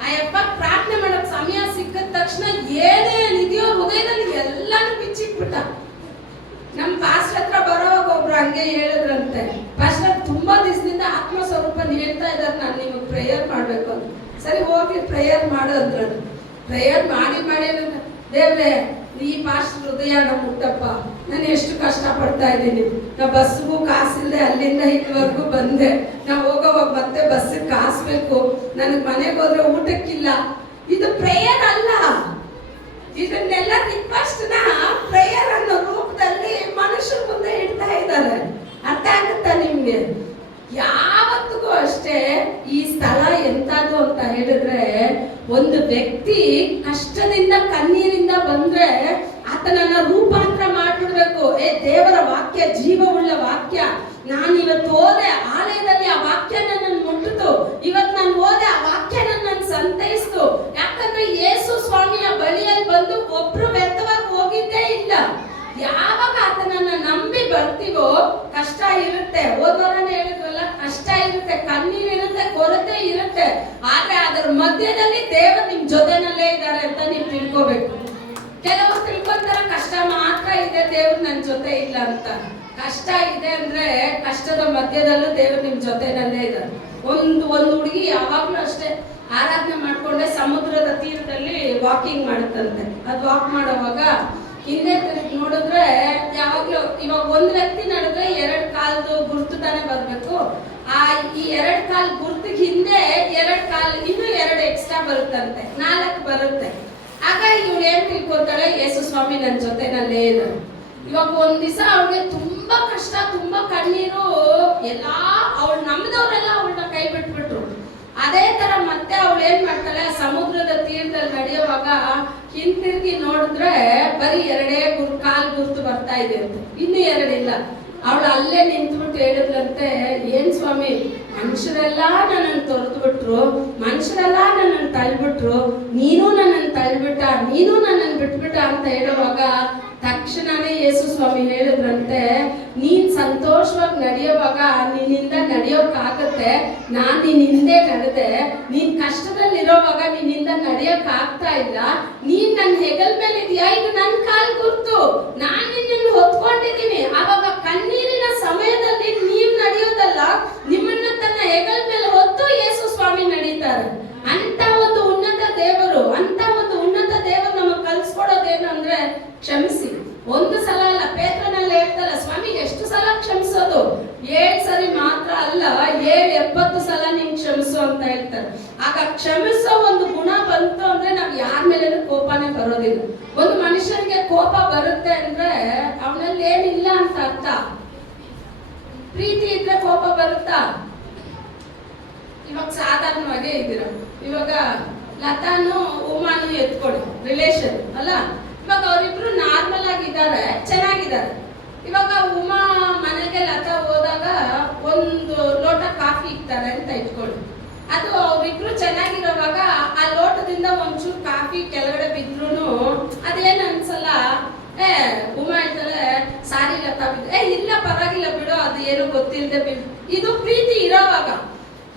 ಅಯ್ಯಪ್ಪ ಪ್ರಾರ್ಥನೆ ಮಾಡೋಕ್ ಸಮಯ ಸಿಕ್ಕಿದ ತಕ್ಷಣ ಏನೇನಿದೆಯೋ ಹೃದಯದಲ್ಲಿ ಎಲ್ಲಾನು ಬಿಚ್ಚಿಟ್ಬಿಟ್ಟ. ನಮ್ ಪಾಸ್ಟ್ ಹತ್ರ ಬರೋವಾಗ ಒಬ್ರು ಹಂಗೆ ಹೇಳಿದ್ರಂತೆ, ಪಾಸ್ಟರ್ ತುಂಬಾ ದಿವಸದಿಂದ ಆತ್ಮ ಸ್ವರೂಪ ಹೇಳ್ತಾ ಇದ್ದಾರೆ, ನಾನು ನಿಮಗೆ ಪ್ರೇಯರ್ ಮಾಡ್ಬೇಕು ಅಂತ. ಸರಿ ಹೋಗಿ ಪ್ರೇಯರ್ ಮಾಡೋದ್ರ. ಪ್ರೇಯರ್ ಮಾಡಿ ದೇವ್ರೆ, ಈ ಪಾಸ್ಟ್ ಹೃದಯ ನಮ್ಮ ಮುಟ್ಟಪ್ಪ, ನಾನು ಎಷ್ಟು ಕಷ್ಟ ಪಡ್ತಾ ಇದ್ದೀನಿ. ನಾ ಬಸ್ಗೂ ಕಾಸಿಲ್ಲದೆ ಅಲ್ಲಿಂದ ಇಲ್ಲಿವರೆಗೂ ಬಂದೆ. ನಾ ಹೋಗೋವಾಗ ಮತ್ತೆ ಬಸ್ಸಿಗೆ ಕಾಸು ಬೇಕು, ನನಗೆ ಮನೆಗೆ ಹೋದ್ರೆ ಊಟಕ್ಕಿಲ್ಲ. ಇದು ಪ್ರೇಯರ್ ಅಲ್ಲ. ಇದನ್ನೆಲ್ಲ ರಿಕ್ವೆಸ್ಟ್ನ ಪ್ರೇಯರ್ ಅನ್ನೋ ರೂಪದಲ್ಲಿ ಮನುಷ್ಯರ ಮುಂದೆ ಇಡ್ತಾ ಇದ್ದಾರೆ. ಅರ್ಥ ಆಗುತ್ತಾ ನಿಮ್ಗೆ? ಯಾವತ್ತಿಗೂ ಅಷ್ಟೇ ಈ ಸ್ಥಳ ಎಂತದ್ದು ಅಂತ ಹೇಳಿದ್ರೆ, ಒಂದು ವ್ಯಕ್ತಿ ಕಷ್ಟದಿಂದ ಕಣ್ಣೀರಿಂದ ಬಂದ್ರೆ ಆತನನ್ನ ರೂಪಾಂತರ ಮಾಡ್ಬಿಡ್ಬೇಕು. ದೇವರ ವಾಕ್ಯ ಜೀವವುಳ್ಳ ವಾಕ್ಯ. ನಾನು ಇವತ್ತು ಓದೆ ಆಲಯದಲ್ಲಿ ಆ ವಾಕ್ಯ ನನ್ನನ್ನು ಮುಟ್ಟಿತು, ಇವತ್ತು ನಾನು ಓದೆ ಆ ವಾಕ್ಯ ನನ್ನನ್ನು ಸಂತೈಸ್ತು. ಯಾಕಂದ್ರೆ ಯೇಸು ಸ್ವಾಮಿಯ ಬಳಿಯಲ್ಲಿ ಬಂದು ಒಬ್ರು ವ್ಯರ್ಥವಾಗಿ ಹೋಗಿದ್ದೇ ಇಲ್ಲ. ಯಾವಾಗ ಆತನನ್ನ ನಂಬಿ ಬರ್ತೀವೋ ಕಷ್ಟ ಇರುತ್ತೆ. ಹೋದವರನ್ನ ಹೇಳಿದ್ವಲ್ಲ, ಕಷ್ಟ ಇರುತ್ತೆ, ಕಣ್ಣೀರು ಇರುತ್ತೆ, ಕೊರತೆ ಇರುತ್ತೆ. ಆದ್ರೆ ಅದರ ಮಧ್ಯದಲ್ಲಿ ದೇವರು ನಿಮ್ ಜೊತೆನಲ್ಲೇ ಇದ್ದಾರೆ ಅಂತ ನೀವು ತಿಳ್ಕೋಬೇಕು. ಕೆಲವರು ತಿಳ್ಕೊಂತಾರ ಕಷ್ಟ ಮಾತ್ರ ಇದೆ, ದೇವ್ರು ನನ್ನ ಜೊತೆ ಇಲ್ಲ ಅಂತ. ಕಷ್ಟ ಇದೆ ಅಂದ್ರೆ ಕಷ್ಟದ ಮಧ್ಯದಲ್ಲೂ ದೇವ್ರು ನಿಮ್ ಜೊತೆನಲ್ಲೇ ಇದ್ದಾರೆ. ಒಂದು ಹುಡುಗಿ ಯಾವಾಗ್ಲೂ ಅಷ್ಟೇ ಆರಾಧನೆ ಮಾಡ್ಕೊಂಡೆ ಸಮುದ್ರದ ತೀರದಲ್ಲಿ ವಾಕಿಂಗ್ ಮಾಡುತ್ತಂತೆ. ಅದು ವಾಕ್ ಮಾಡುವಾಗ ಹಿಂದೆ ತಿರುಗಿ ನೋಡಿದ್ರೆ ಯಾವಾಗ್ಲೂ ಇವಾಗ ಒಂದು ವ್ಯಕ್ತಿ ನಡೆದ್ರೆ 2 ಕಾಲ್ದು ಗುರ್ತು ತಾನೇ ಬರ್ಬೇಕು. ಈ 2 ಕಾಲ್ ಗುರ್ತಿಗೆ ಹಿಂದೆ 2 ಕಾಲ್ ಇನ್ನೂ 2 ಎಕ್ಸ್ಟ್ರಾ ಬರುತ್ತಂತೆ, 4 ಬರುತ್ತೆ. ಆಗ ಇವಳು ಏನ್ ತಿಳ್ಕೊತಾಳೆ, ಯೇಸು ಸ್ವಾಮಿ ನನ್ನ ಜೊತೆನಲ್ಲೇ ಇದ್ದಾರೆ. ಇವಾಗ ಒಂದ್ ದಿವಸ ಅವ್ಳಿಗೆ ತುಂಬಾ ಕಷ್ಟ, ತುಂಬಾ ಕಣ್ಣೀರು, ಎಲ್ಲಾ ಅವಳು ನಂಬಿದವರೆಲ್ಲ ಅವಳನ್ನ ಕೈ ಬಿಟ್ಬಿಟ್ರು. ಅದೇ ತರ ಮತ್ತೆ ಅವಳು ಏನ್ ಮಾಡ್ತಾಳೆ, ಸಮುದ್ರದ ತೀರದಲ್ಲಿ ನಡೆಯುವಾಗ ಹಿಂತಿರುಗಿ ನೋಡಿದ್ರೆ ಬರೀ 2 ಕಾಲ್ ಗುರ್ತು ಬರ್ತಾ ಇದೆ ಅಂತ, ಇನ್ನು 2 ಇಲ್ಲ. ಅವಳು ಅಲ್ಲೇ ನಿಂತ್ಬಿಟ್ಟು ಹೇಳಿದ್ರಂತೆ, ಏನ್ ಸ್ವಾಮಿ, ಮನುಷ್ಯರೆಲ್ಲ ನನ್ನನ್ನು ತೊರೆದು ಬಿಟ್ರು, ಮನುಷ್ಯರೆಲ್ಲ ನನ್ನನ್ನು ತಳ್ಳಿಬಿಟ್ರು, ನೀನು ನನ್ನನ್ನು ತಳ್ಳಿಬಿಟ್ಟ, ನೀನು ನನ್ನನ್ನು ಬಿಟ್ಬಿಟ್ಟ ಅಂತ ಹೇಳುವಾಗ ತಕ್ಷಣನೇ ಯೇಸು ಸ್ವಾಮಿ ಹೇಳಿದ್ರಂತೆ, ನೀನ್ ಸಂತೋಷವಾಗಿ ನಡೆಯುವಾಗ ನಿನ್ನಿಂದ ನಡೆಯೋಕ್ಕಾಗತ್ತೆ, ನಾನ್ ನಿನ್ ಹಿಂದೆ ನಡೆದೆ. ನೀನ್ ಕಷ್ಟದಲ್ಲಿರೋವಾಗ ನಿನ್ನಿಂದ ನಡೆಯೋಕ್ ಆಗ್ತಾ ಇಲ್ಲ, ನೀನ್ ನನ್ನ ಹೆಗಲ್ ಮೇಲೆ ಇದೆಯಾ, ಇದು ನನ್ನ ಕಾಲ್ ಗುರ್ತು, ನಾನ್ ನಿನ್ನನ್ನು ಹೊತ್ಕೊಂಡಿದ್ದೀನಿ. ಆವಾಗ ಕಣ್ಣೀರಿನ ಸಮಯದಲ್ಲಿ ನೀವ್ ನಡೆಯೋದಲ್ಲ, ನಿಮ್ಮನ್ನ ತನ್ನ ಹೆಗಲ್ ಮೇಲೆ ಹೊತ್ತು ಯೇಸು ಸ್ವಾಮಿ ನಡೀತಾರೆ. ಅಂತ ಒಂದು ಉನ್ನತ ದೇವರು, ಅಂತ ಒಂದು ಉನ್ನತ ದೇವರು ನಮಗ್ ಕಲ್ಸ್ಕೊಡೋದೇನು ಅಂದ್ರೆ ಕ್ಷಮಿಸಿ. ಒಂದು ಸಲ ಅಲ್ಲ, ಪೇತ್ರನಲ್ಲಿ ಹೇಳ್ತಾರ, ಸ್ವಾಮಿ ಎಷ್ಟು ಸಲ ಕ್ಷಮಿಸೋದು? 7 ಸರಿ ಮಾತ್ರ ಅಲ್ಲ, 70 ಸಲ ನೀನ್ ಕ್ಷಮಿಸು ಅಂತ ಹೇಳ್ತಾರೆ. ಆಗ ಕ್ಷಮಿಸೋ ಒಂದು ಗುಣ ಬಂತು ಅಂದ್ರೆ ನಾವ್ ಯಾರ ಮೇಲೇನು ಕೋಪನೇ ಬರೋದಿಲ್ಲ. ಒಂದು ಮನುಷ್ಯನಿಗೆ ಕೋಪ ಬರುತ್ತೆ ಅಂದ್ರೆ ಅವನಲ್ಲಿ ಏನಿಲ್ಲ ಅಂತ ಅರ್ಥ. ಪ್ರೀತಿ ಇದ್ರೆ ಕೋಪ ಬರುತ್ತಾ? ಇವಾಗ ಸಾಧಾರಣವಾಗೇ ಇದ್ದೀರ. ಇವಾಗ ಲತಾನು ಉಮಾನು ಎತ್ಕೊಡಿ ರಿಲೇಷನ್ ಅಲ್ಲ. ಇವಾಗ ಅವರಿಬ್ರು ನಾರ್ಮಲ್ ಆಗಿದ್ದಾರೆ, ಚೆನ್ನಾಗಿದ್ದಾರೆ. ಇವಾಗ ಉಮಾ ಮನೆಗೆ ಲತಾ ಹೋದಾಗ ಒಂದು ಲೋಟ ಕಾಫಿ ಇಕ್ತಾರೆ ಅಂತ ಇಟ್ಕೊಳ್ಳಿ. ಅದು ಅವರಿಬ್ರು ಚೆನ್ನಾಗಿರೋವಾಗ ಆ ಲೋಟದಿಂದ ಒಂಚೂರು ಕಾಫಿ ಕೆಳಗಡೆ ಬಿದ್ರು ಅದೇನು ಅನ್ಸಲ್ಲ. ಉಮಾ ಹೇಳ್ತಾಳೆ ಸಾರಿ ಲತಾ ಬಿದ್ದು, ಇಲ್ಲ ಪರವಾಗಿಲ್ಲ ಬಿಡು, ಅದು ಏನು ಗೊತ್ತಿಲ್ಲದೆ ಬಿದ್ದು. ಇದು ಪ್ರೀತಿ ಇರೋವಾಗ.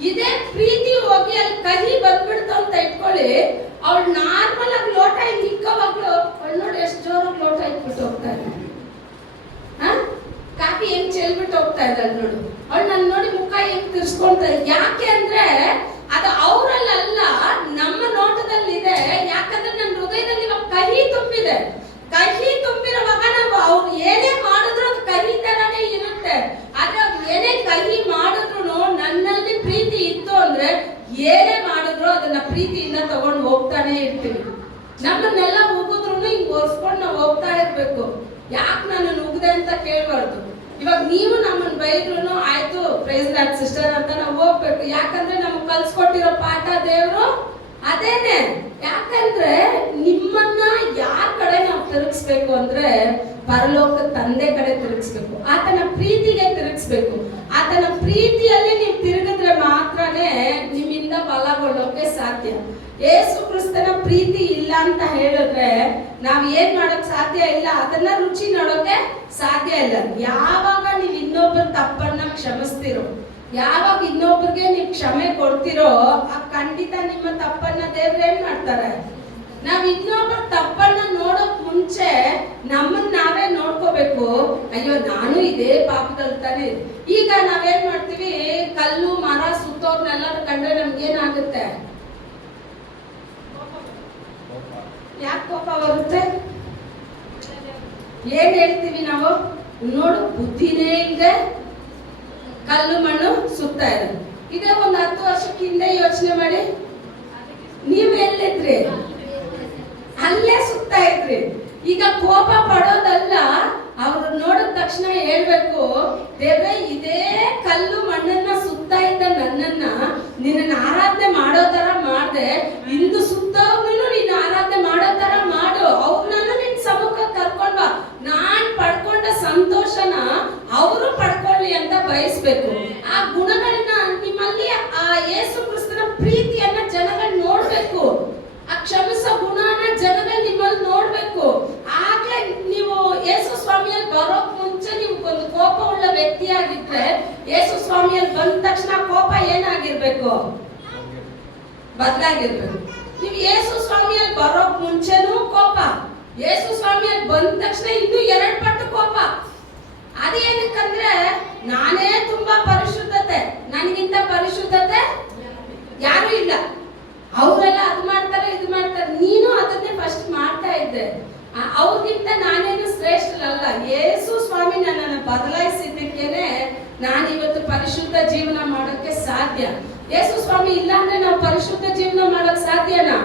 ಇದೇ ಪ್ರೀತಿ ಹೋಗಿ ಅಲ್ಲಿ ಕಹಿ ಬಂದ್ಬಿಡ್ತು ಅಂತ ಇಟ್ಕೊಳ್ಳಿ, ಅವಳು ನಾರ್ಮಲ್ ಆಗಿ ಲೋಟ ಹಿಂಗ್ ಇಕ್ಕವಾಗ್ಲು ಅವಳು ನೋಡಿ ಎಷ್ಟು ಜೋರಾಗಿ ಲೋಟ ಇಟ್ಬಿಟ್ಟು ಹೋಗ್ತಾ ಇದ್ದಾಳೆ. ಕಾಫಿ ಹೆಂಗ್ ಚೆಲ್ಬಿಟ್ಟು ಹೋಗ್ತಾ ಇದ್ದಾಳೆ ನೋಡು. ಅವಳು ನನ್ನ ನೋಡಿ ಮುಖ ಹೆಂಗ್ ತಿರ್ಸ್ಕೊಂತ. ಯಾಕೆ ಅಂದ್ರೆ ಅದು ಅವರಲ್ಲ, ನಮ್ಮ ನೋಟದಲ್ಲಿ ಇದೆ. ಯಾಕಂದ್ರೆ ನನ್ನ ಹೃದಯದಲ್ಲಿ ಇವಾಗ ಕಹಿ ತುಂಬಿದೆ. ಕಹಿ ತುಂಬಿರುವಾಗ ನಾವು ಅವ್ರು ಏನೇ ಮಾಡಿದ್ರು ಅದು ಕಹಿ ತರನೇ ಇರುತ್ತೆ. ಆದ್ರೆ ಅವ್ರು ಏನೇ ಕಹಿ ಮಾಡಿದ್ರು ನನ್ನಲ್ಲಿ ಪ್ರೀತಿ ಇತ್ತು ಅಂದ್ರೆ ಏನೇ ಮಾಡಿದ್ರು ಅದನ್ನ ಪ್ರೀತಿಯಿಂದ ತಗೊಂಡು ಹೋಗ್ತಾನೆ ಇರ್ತೀವಿ. ನಮ್ಮನ್ನೆಲ್ಲ ಉಗಿದ್ರು ಹಿಂಗ್ ಒರ್ಸ್ಕೊಂಡು ನಾವು ಹೋಗ್ತಾ ಇರ್ಬೇಕು. ಯಾಕೆ ನಾನು ಉಗ್ದೆ ಅಂತ ಕೇಳಬಾರ್ದು. ಇವಾಗ ನೀವು ನಮ್ಮನ್ನ ಬೈದ್ರು ಆಯ್ತು ಪ್ರೈಸ್ ಲಾರ್ಡ್ ಸಿಸ್ಟರ್ ಅಂತ ನಾವು ಹೋಗ್ಬೇಕು. ಯಾಕಂದ್ರೆ ನಮ್ಗೆ ಕಲ್ಸ್ಕೊಟ್ಟಿರೋ ಪಾಠ ದೇವ್ರು ಅದೇನೆ. ಯಾಕಂದ್ರೆ ನಿಮ್ಮನ್ನ ಯಾರ ಕಡೆ ನಾವು ತಿರುಗಿಸ್ಬೇಕು ಅಂದ್ರೆ ಪರಲೋಕ ತಂದೆ ಕಡೆ ತಿರುಗಿಸ್ಬೇಕು. ಆತನ ಪ್ರೀತಿಗೆ ತಿರುಗಿಸ್ಬೇಕು. ಆತನ ಪ್ರೀತಿಯಲ್ಲಿ ನೀವು ತಿರುಗಿದ್ರೆ ಮಾತ್ರನೇ ನಿಮ್ಮಿಂದ ಬಲಗೊಳ್ಳೋಕೆ ಸಾಧ್ಯ. ಯೇಸು ಕ್ರಿಸ್ತನ ಪ್ರೀತಿ ಇಲ್ಲ ಅಂತ ಹೇಳಿದ್ರೆ ನಾವ್ ಏನ್ ಮಾಡೋಕ್ ಸಾಧ್ಯ ಇಲ್ಲ. ಅದನ್ನ ರುಚಿ ನೋಡೋಕೆ ಸಾಧ್ಯ ಇಲ್ಲ. ಯಾವಾಗ ನೀವು ಇನ್ನೊಬ್ಬರ ತಪ್ಪನ್ನ ಕ್ಷಮಿಸ್ತಿರೋ, ಯಾವಾಗ ಇನ್ನೊಬ್ರಿಗೆ ನೀವು ಕ್ಷಮೆ ಕೊಡ್ತಿರೋ, ಆ ಖಂಡಿತ ನಿಮ್ಮ ತಪ್ಪನ್ನ ದೇವ್ರು ಏನ್ ಮಾಡ್ತಾರೆ. ನಾವ್ ಇನ್ನೊಬ್ಬರ ತಪ್ಪನ್ನ ನೋಡೋಕ್ ಮುಂಚೆ ನಮ್ಮನ್ನ ನಾವೇ ನೋಡ್ಕೋಬೇಕು. ಅಯ್ಯೋ ನಾನು ಇದೇ ಪಾಪದಲ್ಲಿ ತಾನೆ. ಈಗ ನಾವೇನ್ ಮಾಡ್ತೀವಿ, ಕಲ್ಲು ಮರ ಸುತ್ತೋರ್ನೆಲ್ಲರೂ ಕಂಡ್ರೆ ನಮ್ಗೇನಾಗುತ್ತೆ? ಯಾಕೆ ಕೋಪ ಬರುತ್ತೆ? ಏನ್ ಹೇಳ್ತೀವಿ ನಾವು? ನೋಡು ಬುದ್ಧಿನೇ ಇದೆ, ಕಲ್ಲು ಮಣ್ಣು ಸುತ್ತ ಇರೋದು. ಇದೇ ಒಂದು 10 ವರ್ಷಕ್ಕೆ ಹಿಂದೆ ಯೋಚನೆ ಮಾಡಿ, ನೀವ್ ಎಲ್ಲಿದ್ರಿ? ಅಲ್ಲೇ ಸುತ್ತ ಇದ್ರಿ. ಈಗ ಕೋಪ ಪಡೋದಲ್ಲ, ಅವ್ರು ನೋಡಿದ ತಕ್ಷಣ ಹೇಳ್ಬೇಕು, ದೇವ್ರೆ ಇದೇ ಕಲ್ಲು ಮಣ್ಣನ್ನ ಸುತ್ತ ಇದ್ದ ನನ್ನನ್ನ ನಿನ್ನ ಆರಾಧನೆ ಮಾಡೋ ತರ ಮಾಡ್ದೆ, ಇಂದು ಸುತ್ತವ್ರನ್ನು ನೀನು ಆರಾಧನೆ ಮಾಡೋ ತರ ಮಾಡು, ಅವ್ರನ್ನ ನಿನ್ ಸಮ್ಮುಖ ಕರ್ಕೊಂಡ್ ಬಾ, ನಾನ್ ಪಡ್ಕೊಂಡ ಸಂತೋಷನ ಅವರು ಪಡ್ಕೊಳ್ಳಿ ಅಂತ ಬಯಸ್ಬೇಕು. ಆ ಗುಣಗಳನ್ನ ನಿಮ್ಮಲ್ಲಿ, ಆ ಯೇಸು ಕ್ರಿಸ್ತನ ಪ್ರೀತಿಯನ್ನ ಜನಗಳು ನೋಡ್ಬೇಕು. ಆ ಕ್ಷಮಿಸೋ ಗುಣನ ಜನಗಳು ನಿಮ್ಮಲ್ಲಿ ನೋಡ್ಬೇಕು. ಆಗ್ಲೇ ನೀವು ಯೇಸು ಸ್ವಾಮಿಯಲ್ಲಿ ಬರೋಕ್ ಮುಂಚೆ ನೀವು ಒಂದು ಕೋಪ ಉಳ್ಳ ವ್ಯಕ್ತಿಯಾಗಿದ್ರೆ, ಯೇಸು ಸ್ವಾಮಿಯಲ್ಲಿ ಬಂದ ತಕ್ಷಣ ಕೋಪ ಏನಾಗಿರ್ಬೇಕು? ಬದಲಾಗಿರ್ಬೇಕು. ನೀವು ಯೇಸು ಸ್ವಾಮಿಯಲ್ಲಿ ಬರೋಕ್ ಮುಂಚೆನೂ ಕೋಪ, ಯೇಸು ಸ್ವಾಮಿಯಲ್ಲಿ ಬಂದ ತಕ್ಷಣ ಇನ್ನೂ 2 ಪಟ್ಟು ಕೋಪ. ಅದೇನಕ್ಕಂದ್ರೆ ನಾನೇ ತುಂಬಾ ಪರಿಶುದ್ಧತೆ, ನನಗಿಂತ ಪರಿಶುದ್ಧತೆ ಯಾರು ಇಲ್ಲ. ಅವರೆಲ್ಲ ಅದು ಮಾಡ್ತಾರೆ ಇದು ಮಾಡ್ತಾರೆ, ನೀನು ಅದನ್ನೇ ಫಸ್ಟ್ ಮಾಡ್ತಾ ಇದ್ದೆ. ಅವ್ರಿಗಿಂತ ನಾನೇನು ಶ್ರೇಷ್ಠರಲ್ಲ. ಯೇಸು ಸ್ವಾಮಿ ನನ್ನನ್ನು ಬದಲಾಯಿಸಿದ್ದಕ್ಕೇನೆ ನಾನಿವತ್ತು ಪರಿಶುದ್ಧ ಜೀವನ ಮಾಡೋಕ್ಕೆ ಸಾಧ್ಯ. ಯೇಸು ಸ್ವಾಮಿ ಇಲ್ಲ ಅಂದ್ರೆ ನಾವು ಪರಿಶುದ್ಧ ಜೀವನ ಮಾಡೋಕ್ ಸಾಧ್ಯನಾ?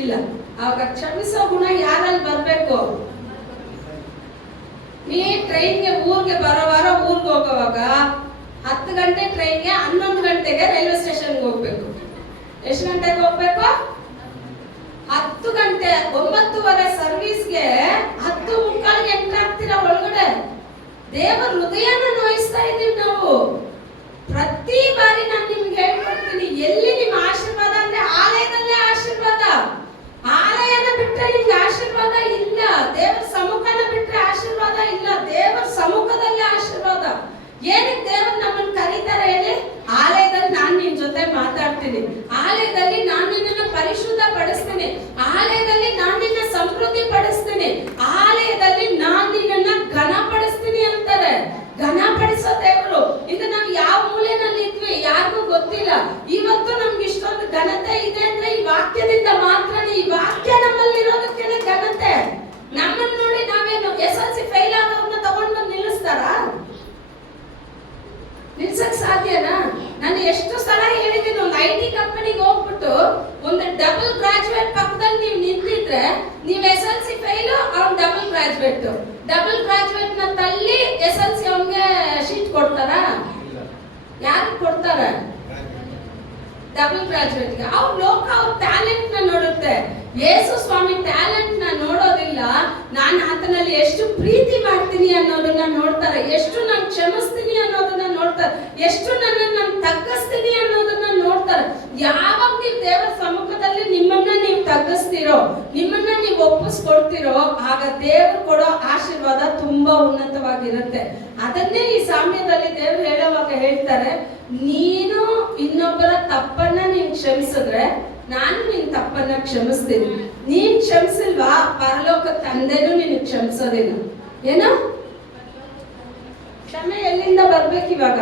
ಇಲ್ಲ. ಅವಾಗ ಕ್ಷಮಿಸೋ ಗುಣ ಯಾರಲ್ಲಿ ಬರ್ಬೇಕು? ನೀ ಟ್ರೈನ್ಗೆ ಊರಿಗೆ ಬರೋವಾರ ಊರಿಗೆ ಹೋಗೋವಾಗ 10 ಗಂಟೆ ಟ್ರೈನ್ಗೆ 11 ಗಂಟೆಗೆ ರೈಲ್ವೆ ಸ್ಟೇಷನ್ಗೆ ಹೋಗ್ಬೇಕು. ಎಷ್ಟು ಗಂಟೆಗೆ ಹೋಗ್ಬೇಕು? 10 ಗಂಟೆ. 9:30 ಸರ್ವಿಸ್ಗೆ 10:45 ಎಂಟರ್ ಆಗ್ತೀರಾ ಒಳಗಡೆ. ದೇವರ ಹೃದಯನ ನೋಯಿಸ್ತಾ ಇದೀವಿ ನಾವು. ಪ್ರತಿ ಬಾರಿ ನಾನು ನಿಮ್ಗೆ ಹೇಳ್ಕೊಡ್ತೀನಿ, ಎಲ್ಲಿ ನಿಮ್ಮ ಆಶೀರ್ವಾದ ಅಂದ್ರೆ ಆಲಯದಲ್ಲೇ ಆಶೀರ್ವಾದ. ಆಲಯನ ಬಿಟ್ರೆ ನಿಮ್ಗೆ ಆಶೀರ್ವಾದ ಇಲ್ಲ. ದೇವರ ಸಮ್ಮುಖನ ಬಿಟ್ರೆ ಆಶೀರ್ವಾದ ಇಲ್ಲ. ದೇವರ ಸಮ್ಮುಖದಲ್ಲೇ ಆಶೀರ್ವಾದ. ಏನಕ್ಕೆ ದೇವರು ನಮ್ಮನ್ನು ಕರೀತಾರೆ ಹೇಳಿ? ಆಲಯದಲ್ಲಿ ನಾನು ನಿನ್ ಜೊತೆ ಮಾತಾಡ್ತೀನಿ, ಆಲಯದಲ್ಲಿ ನಾನು ನಿನ್ನನ್ನು ಪರಿಶುದ್ಧ ಪಡಿಸ್ತೀನಿ, ಆಲಯದಲ್ಲಿ ನಾನು ನಿನ್ನ ಸಮೃದ್ಧಿ ಪಡಿಸ್ತೀನಿ, ಆಲಯದಲ್ಲಿ ನಾನು ನಿನ್ನನ್ನ ಘನಪಡಿಸ್ತೀನಿ ಅಂತಾರೆ. ಘನಪಡಿಸೋ ದೇವರು. ಇದು ನಾವು ಯಾವ ಮೂಲೆನಲ್ಲಿ ಇದ್ವಿ ಯಾರಿಗೂ ಗೊತ್ತಿಲ್ಲ. ಇವತ್ತು ನಮ್ಗೆ ಇಷ್ಟೊಂದು ಘನತೆ ಇದೆ ಅಂದ್ರೆ ಈ ವಾಕ್ಯದಿಂದ ಮಾತ್ರನೇ. ಈ ವಾಕ್ಯ ನಮ್ಮಲ್ಲಿರೋದಕ್ಕೇನೆ ಘನತೆ. ನಮ್ಮನ್ನ ನೋಡಿ ನಾವೇನು SLC ಫೈಲ್ ಆದವ್ರನ್ನ ತಗೊಂಡು ನಿಲ್ಲಿಸ್ತಾರ? ನಿಲ್ಸಕ್ ಸಾಧ್ಯನಾ? ನಾನು ಎಷ್ಟು ಸಲ ಹೇಳಿದ್ದೀನಿ, ಒಂದು IT ಕಂಪನಿಗೆ ಹೋಗ್ಬಿಟ್ಟು ಒಂದು ಡಬಲ್ ಗ್ರಾಜುಯೇಟ್ ಪಕ್ಕದಲ್ಲಿ ನೀವು ನಿಂತಿದ್ರೆ, ನೀವು SLC ಫೈಲ್, ಅವ್ನು ಡಬಲ್ ಗ್ರಾಜುಯೇಟ್. ಡಬಲ್ ಗ್ರಾಜುಯೇಟ್ ನ ತಳ್ಳಿ SLC ಅವನ್ಗೆ ಶೀಟ್ ಕೊಡ್ತಾರ? ಯಾರು ಕೊಡ್ತಾರ? ಡಬಲ್ ಗ್ರಾಜುಯೇಟ್ಗೆ ಅವ್ರ ಲೋಕ ಅವ್ರ ಟ್ಯಾಲೆಂಟ್ ನ ನೋಡುತ್ತೆ. ಯೇಸು ಸ್ವಾಮಿ ಟ್ಯಾಲೆಂಟ್ ನ ನೋಡೋದಿಲ್ಲ, ನಾನು ಆತನಲ್ಲಿ ಎಷ್ಟು ಪ್ರೀತಿ ಮಾಡ್ತೀನಿ ಅನ್ನೋದನ್ನ ನೋಡ್ತಾರೆ, ಎಷ್ಟು ನಾನು ಕ್ಷಮಿಸ್ತೀನಿ ಅನ್ನೋದನ್ನ ನೋಡ್ತಾರೆ, ಎಷ್ಟು ನನ್ನನ್ನು ನಾನು ತಗ್ಗಿಸ್ತೀನಿ ಅನ್ನೋದನ್ನ ನೋಡ್ತಾರೆ. ಯಾವಾಗ ನೀವು ದೇವರ ಸಮ್ಮುಖದಲ್ಲಿ ನಿಮ್ಮನ್ನ ನೀವು ತಗ್ಗಿಸ್ತೀರೋ, ನಿಮ್ಮನ್ನ ನೀವು ಒಪ್ಪಿಸ್ಕೊಡ್ತೀರೋ, ಆಗ ದೇವರು ಕೊಡೋ ಆಶೀರ್ವಾದ ತುಂಬಾ ಉನ್ನತವಾಗಿರುತ್ತೆ. ಅದನ್ನೇ ಈ ಸಾಮ್ಯದಲ್ಲಿ ದೇವರು ಹೇಳುವಾಗ ಹೇಳ್ತಾರೆ, ನೀನು ಇನ್ನೊಬ್ಬರ ತಪ್ಪನ್ನ ನೀನು ಕ್ಷಮಿಸಿದ್ರೆ ನಾನು ನಿನ್ ತಪ್ಪನ್ನ ಕ್ಷಮಿಸ್ತೀನಿ. ನೀನ್ ಕ್ಷಮಿಸಿಲ್ವಾ, ಪರಲೋಕ ತಂದೆನೂ ನಿನಗೆ ಕ್ಷಮಿಸೋದಿಲ್ಲ. ಏನೋ ಕ್ಷಮೆ ಎಲ್ಲಿಂದ ಬರ್ಬೇಕು ಇವಾಗ?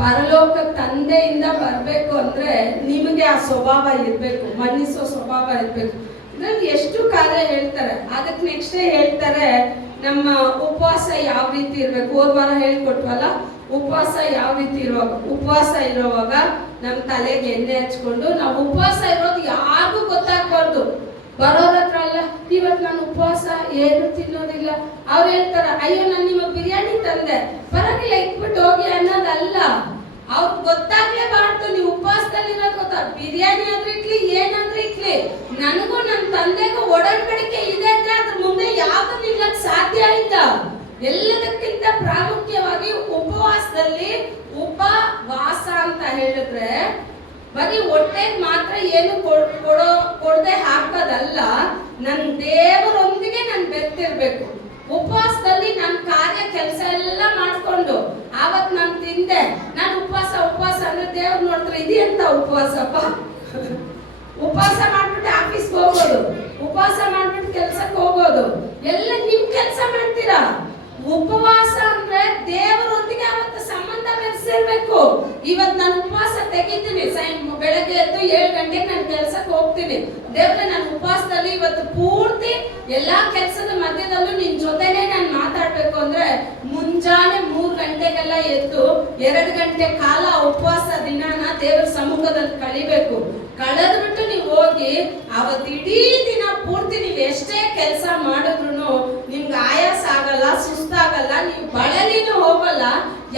ಪರಲೋಕ ತಂದೆಯಿಂದ ಬರ್ಬೇಕು ಅಂದ್ರೆ ನಿಮಗೆ ಆ ಸ್ವಭಾವ ಇರ್ಬೇಕು, ಮನ್ನಿಸೋ ಸ್ವಭಾವ ಇರ್ಬೇಕು. ಇದ್ರಲ್ಲಿ ಎಷ್ಟು ಕಾರ್ಯ ಹೇಳ್ತಾರೆ. ಅದಕ್ಕೆ ನೆಕ್ಸ್ಟ್ ಹೇಳ್ತಾರೆ ನಮ್ಮ ಉಪವಾಸ ಯಾವ ರೀತಿ ಇರ್ಬೇಕು. ಹೋದ ವಾರ ಹೇಳ್ಕೊಟ್ವಲ್ಲ, ಉಪವಾಸ ಯಾವ ರೀತಿ ಇರುವಾಗ, ಉಪವಾಸ ಇರುವಾಗ ನಮ್ಮ ತಲೆಗೆ ಎಣ್ಣೆ ಹಚ್ಕೊಂಡು ನಾವು ಉಪವಾಸ ಇರೋದು ಯಾರಿಗೂ ಗೊತ್ತಾಗ್ಬಾರ್ದು. ಬರೋರ ಹತ್ರ ಅಲ್ಲ, ಇವತ್ತು ನಾನು ಉಪವಾಸ ಏನು ತಿನ್ನೋದಿಲ್ಲ. ಅವ್ರು ಹೇಳ್ತಾರ, ಅಯ್ಯೋ ನಾನು ನಿಮಗೆ ಬಿರಿಯಾನಿ ತಂದೆ, ಪರವಾಗಿಲ್ಲ ಇಟ್ಬಿಟ್ಟು ಹೋಗಿ ಅನ್ನೋದಲ್ಲ. ಅವ್ರು ಗೊತ್ತಾಗ್ಲೇಬಾರ್ದು ನೀವು ಉಪವಾಸದಲ್ಲಿ ಇರೋದು ಗೊತ್ತಾ. ಬಿರಿಯಾನಿ ಆದ್ರೆ ಇಟ್ಲಿ, ಏನಾದ್ರೆ ಇಟ್ಲಿ, ನನಗೂ ನನ್ನ ತಂದೆಗೂ ಒಡಂಬಡಿಕೆ ಇದೆ ಅಂದ್ರೆ ಅದ್ರ ಮುಂದೆ ಯಾವ್ದು ನಿಲ್ಲಕ್ ಸಾಧ್ಯ ಇಲ್ಲ. ಎಲ್ಲದಕ್ಕಿಂತ ಪ್ರಾಮುಖ್ಯವಾಗಿ ಉಪವಾಸದಲ್ಲಿ, ಉಪವಾಸ ಅಂತ ಹೇಳಿದ್ರೆ ಬರೀ ಹೊಟ್ಟೆಗೆ ಮಾತ್ರ ಏನು ಕೊಡದೆ ಹಾಕೋದಲ್ಲ, ನನ್ನ ದೇವರೊಂದಿಗೆ ನಾನು ಬೆರ್ತಿರ್ಬೇಕು. ಉಪವಾಸದಲ್ಲಿ ನನ್ನ ಕಾರ್ಯ ಕೆಲಸ ಎಲ್ಲ ಮಾಡ್ಕೊಂಡು ಆವತ್ ನಾನು ತಿಂದೆ, ನಾನು ಉಪವಾಸ ಅಂದ್ರೆ ದೇವ್ರು ನೋಡ್ತಾರೆ, ಇದೆಂತ ಉಪವಾಸಪ್ಪ. ಉಪವಾಸ ಮಾಡ್ಬಿಟ್ಟು ಆಫೀಸ್ಗೆ ಹೋಗೋದು, ಉಪವಾಸ ಮಾಡ್ಬಿಟ್ಟು ಕೆಲ್ಸಕ್ಕೆ ಹೋಗೋದು, ಎಲ್ಲ ನಿಮ್ ಕೆಲಸ ಮಾಡ್ತೀರಾ. ಉಪವಾಸ ಅಂದ್ರೆ ದೇವರೊಂದಿಗೆ ಅವತ್ತು ಸಂಬಂಧ ಬೆರೆಸಿರ್ಬೇಕು. ಇವತ್ತು ನಾನು ಉಪವಾಸ ತೆಗಿತೀನಿ, ಬೆಳಗ್ಗೆ ಎದ್ದು 7 ಗಂಟೆಗೆ ನಾನು ಕೆಲ್ಸಕ್ಕೆ ಹೋಗ್ತೀನಿ. ದೇವ್ರೆ ನಾನು ಉಪವಾಸದಲ್ಲಿ ಇವತ್ತು ಪೂರ್ತಿ ಎಲ್ಲಾ ಕೆಲಸದ ಮಧ್ಯದಲ್ಲೂ ನಿನ್ ಜೊತೆನೆ ನಾನು ಮಾತಾಡ್ಬೇಕು ಅಂದ್ರೆ ಮುಂಜಾನೆ 3 ಗಂಟೆಗೆಲ್ಲ ಎದ್ದು 2 ಗಂಟೆ ಕಾಲ ಉಪವಾಸ ದಿನಾನ ದೇವರ ಸಮ್ಮುಖದಲ್ಲಿ ಕಳಿಬೇಕು. ಕಳೆದ್ಬಿಟ್ಟು ನೀವು ಹೋಗಿ ಅವತ್ತು ಇಡೀ ದಿನ ಪೂರ್ತಿ ನೀವು ಎಷ್ಟೇ ಕೆಲಸ ಮಾಡಿದ್ರು ನಿಮ್ಗೆ ಆಯಾಸ ಆಗಲ್ಲ, ಸುಸ್ತಾಗಲ್ಲ, ನೀವು ಬಳಲಿನೂ ಹೋಗಲ್ಲ.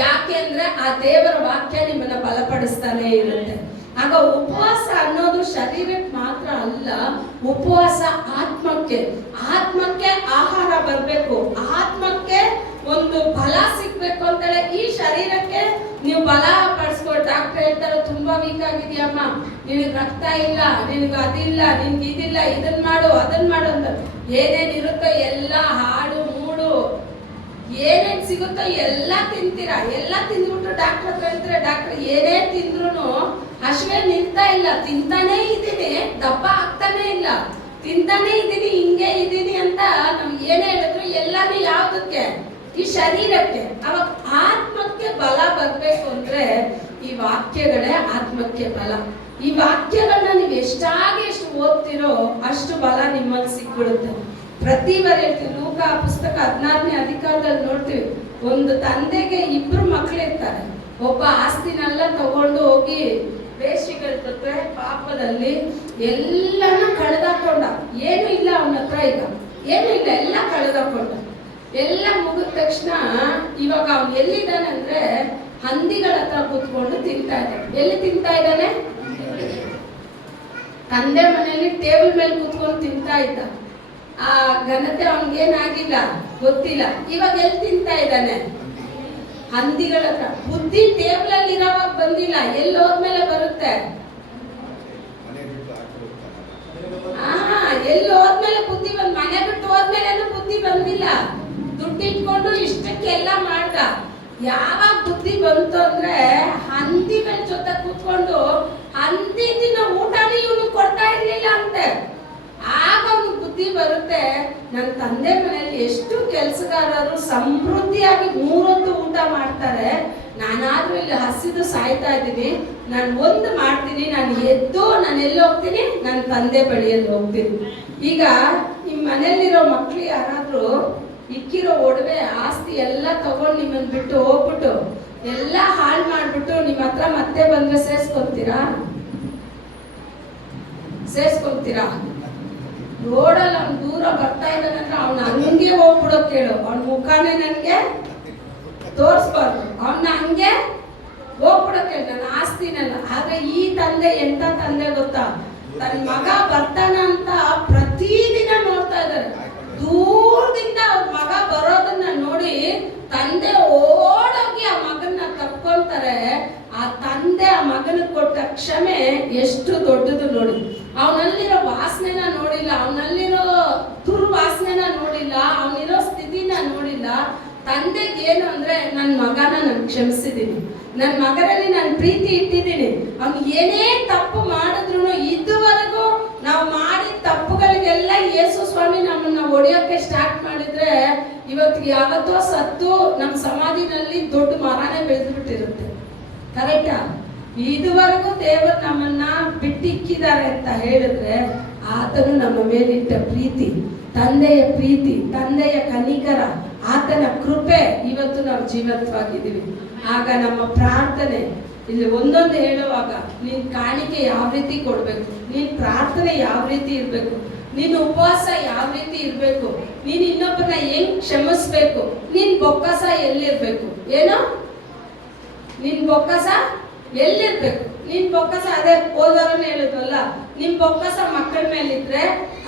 ಯಾಕೆಂದ್ರೆ ಆ ದೇವರ ವಾಕ್ಯ ನಿಮ್ಮನ್ನ ಬಲಪಡಿಸ್ತಾನೆ ಇರುತ್ತೆ. ಆಗ ಉಪವಾಸ ಅನ್ನೋದು ಶರೀರಕ್ಕೆ ಮಾತ್ರ ಅಲ್ಲ, ಉಪವಾಸ ಆತ್ಮಕ್ಕೆ ಆಹಾರ ಬರ್ಬೇಕು, ಆತ್ಮಕ್ಕೆ ಒಂದು ಬಲ ಸಿಗ್ಬೇಕು ಅಂತೇಳಿ ಈ ಶರೀರಕ್ಕೆ ನೀವು ಬಲ ಪಡಿಸ್ಕೊಂಡು. ಡಾಕ್ಟರ್ ಹೇಳ್ತಾರೆ, ತುಂಬಾ ವೀಕ್ ಆಗಿದ್ಯಮ್ಮ, ನಿನಗೆ ರಕ್ತ ಇಲ್ಲ, ನಿನಗೆ ಅದಿಲ್ಲ, ನಿನ್ಗೆ ಇದಿಲ್ಲ, ಇದನ್ ಮಾಡು ಅದನ್ ಮಾಡು ಅಂತ ಏನೇನಿರುತ್ತೋ ಎಲ್ಲ ಹಾಡು ಮೂಡು ಏನೇನ್ ಸಿಗುತ್ತೋ ಎಲ್ಲ ತಿಂತೀರಾ. ಎಲ್ಲ ತಿಂದ್ಬಿಟ್ಟು ಡಾಕ್ಟರ್ ಹತ್ರ ಹೇಳ್ತಾರೆ, ಡಾಕ್ಟರ್ ಏನೇ ತಿಂದ್ರು ಹಸಿವೆ ನಿಲ್ತಾ ಇಲ್ಲ, ತಿಂತಾನೇ ಇದ್ದೀನಿ, ದಪ್ಪ ಆಗ್ತಾನೆ ಇಲ್ಲ, ತಿಂತಾನೆ ಇದ್ದೀನಿ, ಹಿಂಗೆ ಇದ್ದೀನಿ ಅಂತ ನಾವು ಏನೇ ಹೇಳಿದ್ರು ಎಲ್ಲಾನು ಯಾವ್ದಕ್ಕೆ? ಈ ಶರೀರಕ್ಕೆ. ಅವಾಗ ಆತ್ಮಕ್ಕೆ ಬಲ ಬರ್ಬೇಕು ಅಂದ್ರೆ ಈ ವಾಕ್ಯಗಳೇ ಆತ್ಮಕ್ಕೆ ಬಲ. ಈ ವಾಕ್ಯಗಳನ್ನ ನೀವು ಎಷ್ಟು ಓದ್ತಿರೋ ಅಷ್ಟು ಬಲ ನಿಮ್ಮಲ್ಲಿ ಸಿಕ್ಬಿಡುತ್ತೆ. ಪ್ರತಿ ಬಾರಿ ಹೇಳ್ತೀವಿ, ಲೂಕ ಪುಸ್ತಕ 16ನೇ ಅಧಿಕಾರದಲ್ಲಿ ನೋಡ್ತೀವಿ, ಒಂದು ತಂದೆಗೆ 2 ಮಕ್ಕಳಿರ್ತಾರೆ. ಒಬ್ಬ ಆಸ್ತಿನೆಲ್ಲ ತಗೊಂಡು ಹೋಗಿ ವೇಶ್ಯೆಗಳ ಜೊತೆ ಪಾಪದಲ್ಲಿ ಎಲ್ಲಾನ ಕಳೆದಾಕೊಂಡ. ಏನು ಇಲ್ಲ ಅವನ ಹತ್ರ, ಈಗ ಏನು ಇಲ್ಲ, ಎಲ್ಲ ಕಳೆದಾಕೊಂಡ. ಎಲ್ಲ ಮುಗಿದ ತಕ್ಷಣ ಇವಾಗ ಅವನು ಎಲ್ಲಿದ್ದಾನೆ ಅಂದ್ರೆ ಹಂದಿಗಳ ಹತ್ರ ಕೂತ್ಕೊಂಡು ತಿಂತಾ ಇದ್ದಾನೆ. ಎಲ್ಲಿ ತಿಂತಾ ಇದ್ದಾನೆ? ತಂದೆ ಮನೆಯಲ್ಲಿ ಟೇಬಲ್ ಮೇಲೆ ಕೂತ್ಕೊಂಡು ತಿಂತಾ ಇದ್ದ. ಆ ಘನತೆ ಅವನಿಗೇನಾಗಿಲ್ಲ, ಗೊತ್ತಿಲ್ಲ. ಇವಾಗ ಎಲ್ಲಿ ತಿಂತಾ ಇದ್ದಾನೆ? ಹಂದಿಗಳ ಹತ್ರ. ಬುದ್ಧಿ ಟೇಬಲ್ ಅಲ್ಲಿ ಇರೋವಾಗ ಬಂದಿಲ್ಲ, ಎಲ್ಲಿ ಹೋದ್ಮೇಲೆ ಬರುತ್ತೆ? ಎಲ್ಲಿ ಹೋದ್ಮೇಲೆ ಬುದ್ಧಿ ಬಂದ್, ಮನೆ ಬಿಟ್ಟು ಹೋದ್ಮೇಲೆ ಬುದ್ಧಿ ಬಂದಿಲ್ಲ. ದುಡ್ಡಿಟ್ಕೊಂಡು ಇಷ್ಟಕ್ಕೆಲ್ಲ ಮಾಡ್ದ. ಯಾವಾಗ ಬುದ್ಧಿ ಬಂತು ಅಂದ್ರೆ ಹಂದಿಗಳ ಜೊತೆ ಕೂತ್ಕೊಂಡು ಹಂದಿ ದಿನ ಊಟನೇ ಇವನು ಕೊಡ್ತಾ ಇರ್ಲಿಲ್ಲ ಅಂತೆ. ಆಗ ಅವನು ಬುದ್ಧಿ ಬರುತ್ತೆ, ನನ್ನ ತಂದೆ ಮನೆಯಲ್ಲಿ ಎಷ್ಟು ಕೆಲಸಗಾರರು ಸಮೃದ್ಧಿಯಾಗಿ 3 ಹೊತ್ತು ಊಟ ಮಾಡ್ತಾರೆ, ನಾನಾದ್ರೂ ಇಲ್ಲಿ ಹಸಿದು ಸಾಯ್ತಾ ಇದ್ದೀನಿ, ನಾನು ಒಂದು ಮಾಡ್ತೀನಿ, ನಾನು ಎದ್ದು ನಾನು ಎಲ್ಲಿ ಹೋಗ್ತೀನಿ? ನನ್ನ ತಂದೆ ಬಳಿಯಲ್ಲಿ ಹೋಗ್ತೀನಿ. ಈಗ ನಿಮ್ಮ ಮನೆಯಲ್ಲಿರೋ ಮಕ್ಳು ಯಾರಾದ್ರೂ ಇಕ್ಕಿರೋ ಒಡವೆ ಆಸ್ತಿ ಎಲ್ಲ ತಗೊಂಡು ನಿಮ್ಮನ್ನು ಬಿಟ್ಟು ಹೋಗ್ಬಿಟ್ಟು ಎಲ್ಲ ಹಾಳು ಮಾಡ್ಬಿಟ್ಟು ನಿಮ್ಮ ಹತ್ರ ಮತ್ತೆ ಬಂದ್ರೆ ಸೇರ್ಸ್ಕೊಂತೀರಾ? ರೋಡಲ್ಲಿ ಅವ್ನು ದೂರ ಬರ್ತಾ ಇದ್ದಾನಂದ್ರೆ ಅವ್ನ ಹಂಗೆ ಹೋಗ್ಬಿಡೋ ಕೇಳು, ಅವ್ನ ಮುಖಾನೇ ನನ್ಗೆ ತೋರಿಸ್ಬಾರ್ದು, ಅವನ್ನ ಹಂಗೆ ಹೋಗ್ಬಿಡಕ್ಕೆ ನನ್ನ ಆಸ್ತಿನೆಲ್ಲ. ಆದ್ರೆ ಈ ತಂದೆ ಎಂತ ತಂದೆ ಗೊತ್ತಾ, ತನ್ನ ಮಗ ಬರ್ತಾನ ಅಂತ ಪ್ರತಿದಿನ ನೋಡ್ತಾ ಇದ್ದಾರೆ. ದೂರದಿಂದ ಅವ್ರ ಮಗ ಬರೋದನ್ನ ನೋಡಿ ತಂದೆ ಓಡೋಗಿ ಆ ಮಗನ್ನ ತಕ್ಕೊಂತಾರೆ. ಆ ತಂದೆ ಆ ಮಗನಿಗೆ ಕೊಟ್ಟ ಕ್ಷಮೆ ಎಷ್ಟು ದೊಡ್ಡದು ನೋಡಿ. ಅವನಲ್ಲಿರೋ ವಾಸನೆನ ನೋಡಿಲ್ಲ, ಅವನಲ್ಲಿರೋ ದುರ್ವಾಸನೆನ ನೋಡಿಲ್ಲ, ಅವನಿರೋ ಸ್ಥಿತಿನ ನೋಡಿಲ್ಲ. ತಂದೆಗೆ ಏನು ಅಂದ್ರೆ, ನನ್ನ ಮಗನ ನಾನು ಕ್ಷಮಿಸಿದ್ದೀನಿ, ನನ್ನ ಮಗನಲ್ಲಿ ನಾನು ಪ್ರೀತಿ ಇಟ್ಟಿದ್ದೀನಿ. ಅವ್ನು ಏನೇ ತಪ್ಪು ಮಾಡಿದ್ರು ಇದುವರೆಗೂ ನಾವು ಮಾಡಿದ ತಪ್ಪುಗಳಿಗೆಲ್ಲ ಯೇಸು ಸ್ವಾಮಿ ನಮ್ಮನ್ನ ಹೊಡೆಯೋಕೆ ಸ್ಟಾರ್ಟ್ ಮಾಡಿದ್ರೆ ಇವತ್ತಿಗೆ ಯಾವತ್ತೋ ಸತ್ತು ನಮ್ಮ ಸಮಾಧಿನಲ್ಲಿ ದೊಡ್ಡ ಮರನೇ ಬೆಳೆದ್ಬಿಟ್ಟಿರುತ್ತೆ. ಕರೆಕ್ಟಾ? ಇದುವರೆಗೂ ದೇವರು ನಮ್ಮನ್ನ ಬಿಟ್ಟಿಕ್ಕಿದ್ದಾರೆ ಅಂತ ಹೇಳಿದ್ರೆ ಆತನು ನಮ್ಮ ಮೇಲಿಟ್ಟ ಪ್ರೀತಿ, ತಂದೆಯ ಪ್ರೀತಿ, ತಂದೆಯ ಕನಿಕರ, ಆತನ ಕೃಪೆ ಇವತ್ತು ನಾವು ಜೀವಂತವಾಗಿದ್ದೀವಿ. ಆಗ ನಮ್ಮ ಪ್ರಾರ್ಥನೆ ಇಲ್ಲಿ ಒಂದೊಂದು ಹೇಳುವಾಗ ನೀನ್ ಕಾಣಿಕೆ ಯಾವ ರೀತಿ ಕೊಡ್ಬೇಕು, ನೀನ್ ಪ್ರಾರ್ಥನೆ ಯಾವ ರೀತಿ ಇರ್ಬೇಕು, ನೀನ್ ಉಪವಾಸ ಯಾವ ರೀತಿ ಇರ್ಬೇಕು, ನೀನ್ ಇನ್ನೊಬ್ಬರನ್ನ ಹೆಂಗ್ ಕ್ಷಮಿಸ್ಬೇಕು, ನಿನ್ ಬೊಕ್ಕಸ ಎಲ್ಲಿರ್ಬೇಕು, ಏನೋ ನಿನ್ ಬೊಕ್ಕಸ ಎಲ್ಲಿರ್ಬೇಕು. ನಿನ್ ಬೊಕ್ಕಸ ಅದೇ ಹೋದವರನ್ನ ಹೇಳಿದ್ವಲ್ಲ, ನಿಮ್ ಬೊಕ್ಕಸ ಮಕ್ಕಳ ಮೇಲಿದ್ರೆ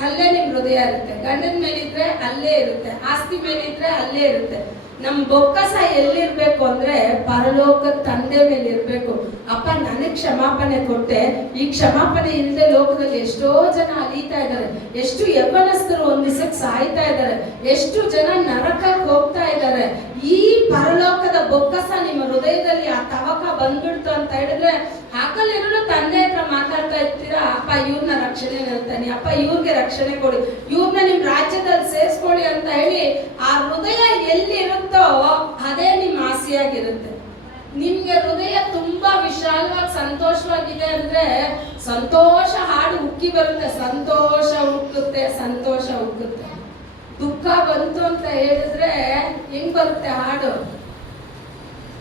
ಅಲ್ಲೇ ನಿಮ್ ಹೃದಯ ಇರುತ್ತೆ, ಗಂಡನ ಮೇಲಿದ್ರೆ ಅಲ್ಲೇ ಇರುತ್ತೆ, ಆಸ್ತಿ ಮೇಲಿದ್ರೆ ಅಲ್ಲೇ ಇರುತ್ತೆ. ನಮ್ ಬೊಕ್ಕಸ ಎಲ್ಲಿರ್ಬೇಕು ಅಂದ್ರೆ ಪರಲೋಕದ ತಂದೆ ಮೇಲೆ ಇರ್ಬೇಕು. ಅಪ್ಪ ನನಗೆ ಕ್ಷಮಾಪಣೆ ಕೊಟ್ಟೆ, ಈ ಕ್ಷಮಾಪಣೆ ಇಲ್ಲದೆ ಲೋಕದಲ್ಲಿ ಎಷ್ಟೋ ಜನ ಅಲೀತಾ ಇದ್ದಾರೆ, ಎಷ್ಟು ಯೌವನಸ್ಥರು ಒಂದ್ ದಿವಸಕ್ಕೆ ಸಾಯ್ತಾ ಇದ್ದಾರೆ, ಎಷ್ಟು ಜನ ನರಕಕ್ಕೆ ಹೋಗ್ತಾ ಇದ್ದಾರೆ. ಈ ಪರಲೋಕದ ಬೊಕ್ಕಸ ನಿಮ್ಮ ಹೃದಯದಲ್ಲಿ ಆ ತವಕ ಬಂದ್ಬಿಡ್ತು ಅಂತ ಹೇಳಿದ್ರೆ ಹಾಕಲ್ಲಿರೋ ತಂದೆ ಹತ್ರ ಮಾತಾಡ್ತಾ ಇರ್ತೀರಾ, ಅಪ್ಪ ಇವ್ರನ್ನ ರಕ್ಷಣೆ ಹೇಳ್ತಾನೆ, ಅಪ್ಪ ಇವ್ರಿಗೆ ರಕ್ಷಣೆ ಕೊಡಿ, ಇವ್ರನ್ನ ನಿಮ್ ರಾಜ್ಯದಲ್ಲಿ ಸೇರಿಸ್ಕೊಡಿ ಅಂತ ಹೇಳಿ ಆ ಹೃದಯ ಎಲ್ಲಿ ಇರುತ್ತೋ ಅದೇ ನಿಮ್ ಆಸೆಯಾಗಿರುತ್ತೆ. ನಿಮ್ಗೆ ಹೃದಯ ತುಂಬಾ ವಿಶಾಲವಾಗಿ ಸಂತೋಷವಾಗಿದೆ ಅಂದ್ರೆ ಸಂತೋಷ ಹಾಡು ಉಕ್ಕಿ ಬರುತ್ತೆ, ಸಂತೋಷ ಉಕ್ಕುತ್ತೆ, ಸಂತೋಷ ಉಕ್ಕುತ್ತೆ. ದುಃಖ ಬಂತು ಅಂತ ಹೇಳಿದ್ರೆ ಹೆಂಗ್ ಬರುತ್ತೆ ಹಾಡು?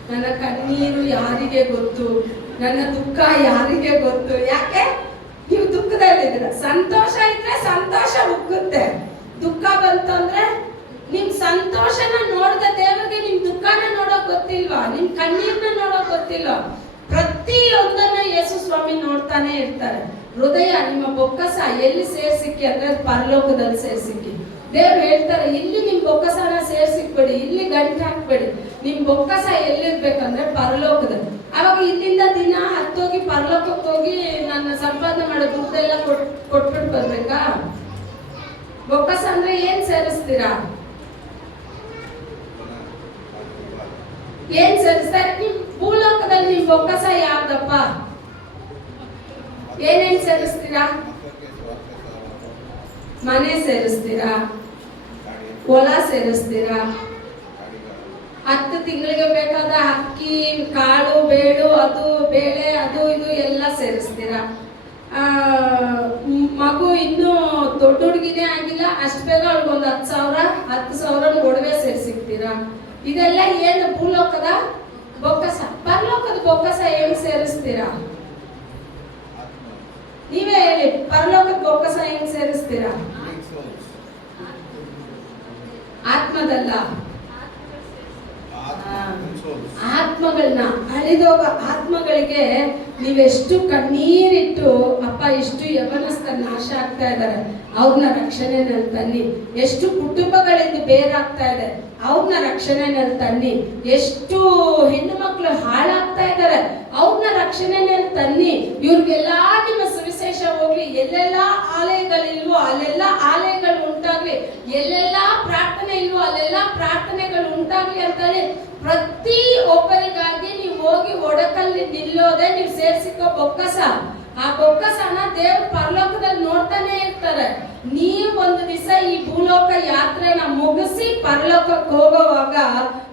ನನ್ನ ಕಣ್ಣೀರು ಯಾರಿಗೆ ಗೊತ್ತು, ನನ್ನ ದುಃಖ ಯಾರಿಗೆ ಗೊತ್ತು. ಯಾಕೆ? ನೀವು ದುಃಖದಲ್ಲಿದ್ದೀರ. ಸಂತೋಷ ಇದ್ರೆ ಸಂತೋಷ ಉಕ್ಕುತ್ತೆ. ದುಃಖ ಬಂತು ಅಂದ್ರೆ ನಿಮ್ ಸಂತೋಷನ ನೋಡ್ದ ದೇವರಿಗೆ ನಿಮ್ ದುಃಖನ ನೋಡೋಕ್ ಗೊತ್ತಿಲ್ವಾ, ನಿಮ್ ಕಣ್ಣೀರ್ನ ನೋಡೋಕ್ ಗೊತ್ತಿಲ್ವಾ? ಪ್ರತಿಯೊಂದನ್ನ ಯೇಸು ಸ್ವಾಮಿ ನೋಡ್ತಾನೆ ಇರ್ತಾರೆ. ಹೃದಯ ನಿಮ್ಮ ಬೊಕ್ಕಸ ಎಲ್ಲಿ ಸೇರ್ಸಿಕ್ಕಿ ಅಂದ್ರೆ ಪರಲೋಕದಲ್ಲಿ ಸೇರ್ಸಿಕ್ಕಿ. ದೇವ್ರು ಹೇಳ್ತಾರೆ, ಇಲ್ಲಿ ನಿಮ್ ಬೊಕ್ಕಸನ ಸೇರ್ಸಿಕ್ಬೇಡಿ, ಇಲ್ಲಿ ಗಂಟೆ ಹಾಕ್ಬೇಡಿ, ನಿಮ್ ಬೊಕ್ಕಸ ಎಲ್ಲಿರ್ಬೇಕಂದ್ರೆ ಪರಲೋಕದಲ್ಲಿ. ಅವಾಗ ಇಲ್ಲಿಂದ ದಿನ ಹತ್ತೋಗಿ ಪರಲೋಕಕ್ಕೆ ಹೋಗಿ ನನ್ನ ಸಂಪಾದನೆ ಮಾಡೋ ದುಡ್ಡೆಲ್ಲ ಕೊಟ್ಬಿಟ್ಟು ಬರ್ಬೇಕಾ? ಬೊಕ್ಕಸ ಅಂದ್ರೆ ಏನ್ ಸೇರಿಸ್ತೀರಾ? ಏನ್ ಸೇರಿಸ್ತಾರೆ? ನಿಮ್ ಭೂಲೋಕದಲ್ಲಿ ನಿಮ್ ಬೊಕ್ಕಸ ಯಾವ್ದಪ್ಪ? ಏನೇನ್ ಸೇರಿಸ್ತೀರಾ? ಮನೆ ಸೇರಿಸ್ತೀರಾ, ಹೊಲ ಸೇರಿಸ್ತೀರಾ, 10 ತಿಂಗಳಿಗೆ ಬೇಕಾದ ಅಕ್ಕಿ ಕಾಳು ಬೇಳು ಅದು ಬೇಳೆ ಅದು ಇದು ಎಲ್ಲ ಸೇರಿಸ್ತೀರಾ. ಮಗು ಇನ್ನೂ ದೊಡ್ಡ ಹುಡುಗಿನೇ ಆಗಿಲ್ಲ, ಅಷ್ಟು ಬೇಗ ಅವ್ಳಿಗೊಂದು 10,000 ಒಡವೆ ಸೇರಿಸಿಕ್ತೀರಾ. ಇದೆಲ್ಲ ಏನು ಭೂಲೋಕದ ಬೊಕ್ಕಸ. ಪರಲೋಕದ ಬೊಕ್ಕಸ ಹೆಂಗ್ ಸೇರಿಸ್ತೀರಾ? ನೀವೇ ಹೇಳಿ, ಪರಲೋಕದ ಬೊಕ್ಕಸ ಹೆಂಗ್ ಸೇರಿಸ್ತೀರಾ? ಆತ್ಮದಲ್ಲ, ಆತ್ಮಗಳನ್ನ, ಅಳಿದೋಗ ಆತ್ಮಗಳಿಗೆ ನೀವೆಷ್ಟು ಕಣ್ಣೀರಿಟ್ಟು ಅಪ್ಪ ಇಷ್ಟು ಯೌವನಸ್ಥ ನಾಶ ಆಗ್ತಾ ಇದ್ದಾರೆ, ಅವ್ರನ್ನ ರಕ್ಷಣೆನಲ್ಲಿ ತನ್ನಿ. ಎಷ್ಟು ಕುಟುಂಬಗಳಿಂದ ಬೇರಾಗ್ತಾ ಇದೆ, ಅವ್ರನ್ನ ರಕ್ಷಣೆನಲ್ಲಿ ತನ್ನಿ. ಎಷ್ಟು ಹೆಣ್ಣು ಮಕ್ಕಳು ಹಾಳಾಗ್ತಾ ಇದ್ದಾರೆ, ಅವ್ರನ್ನ ರಕ್ಷಣೆನಲ್ಲಿ ತನ್ನಿ. ಇವ್ರಿಗೆಲ್ಲ ನಿಮ್ಮ ಸುವಿಶೇಷ ಹೋಗ್ಲಿ, ಎಲ್ಲೆಲ್ಲ ಆಲಯಗಳಿಲ್ವೋ ಅಲ್ಲೆಲ್ಲ ಆಲಯಗಳು ಉಂಟಾಗ್ಲಿ, ಎಲ್ಲೆಲ್ಲ ಪ್ರಾರ್ಥನೆ ಇಲ್ವೋ ಅಲ್ಲೆಲ್ಲ ಪ್ರಾರ್ಥನೆಗಳು ಉಂಟಾಗ್ಲಿ ಅಂತೇಳಿ ಪ್ರತಿ ಒಬ್ಬರಿಗಾಗಿ ನೀವು ಹೋಗಿ ಒಡಕಲ್ಲಿ ನಿಲ್ಲೋದೆ ನೀವು ಸೇರ್ಸಿಕೋ ಬೊಕ್ಕಸ. ಆ ಬೊಕ್ಕಸನ ದೇವ್ರ ಪರಲೋಕದಲ್ಲಿ ನೋಡ್ತಾನೆ ಇರ್ತಾರೆ. ನೀವು ಒಂದು ದಿವಸ ಈ ಭೂಲೋಕ ಯಾತ್ರೆನ ಮುಗಿಸಿ ಪರಲೋಕಕ್ಕೆ ಹೋಗುವಾಗ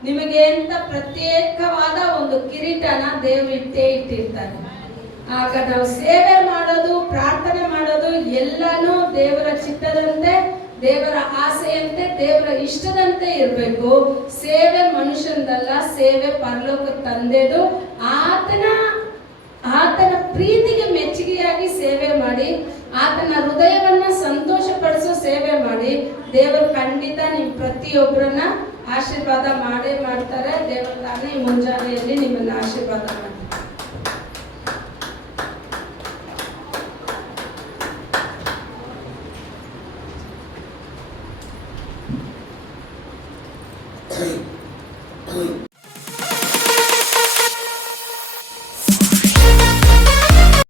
ನಿಮಗೆ ಅಂತ ಪ್ರತ್ಯೇಕವಾದ ಒಂದು ಕಿರೀಟನ ದೇವ್ರು ಇಟ್ಟಿರ್ತಾರೆ. ಆಗ ನಾವು ಸೇವೆ ಮಾಡೋದು, ಪ್ರಾರ್ಥನೆ ಮಾಡೋದು ಎಲ್ಲಾನು ದೇವರ ಚಿತ್ತದಂತೆ, ದೇವರ ಆಸೆಯಂತೆ, ದೇವರ ಇಷ್ಟದಂತೆ ಇರಬೇಕು. ಸೇವೆ ಮನುಷ್ಯನದಲ್ಲ, ಸೇವೆ ಪರಲೋಕದ ತಂದೆದು. ಆತನ ಪ್ರೀತಿಗೆ ಮೆಚ್ಚುಗೆಯಾಗಿ ಸೇವೆ ಮಾಡಿ, ಆತನ ಹೃದಯವನ್ನ ಸಂತೋಷ ಪಡಿಸೋ ಸೇವೆ ಮಾಡಿ. ದೇವರು ಖಂಡಿತ ನಿಮ್ ಪ್ರತಿಯೊಬ್ಬರನ್ನ ಆಶೀರ್ವಾದ ಮಾಡೇ ಮಾಡ್ತಾರೆ. ದೇವರ ತಾನೇ ಮುಂಜಾನೆಯಲ್ಲಿ ನಿಮ್ಮನ್ನ ಆಶೀರ್ವಾದ ಮಾಡಿ.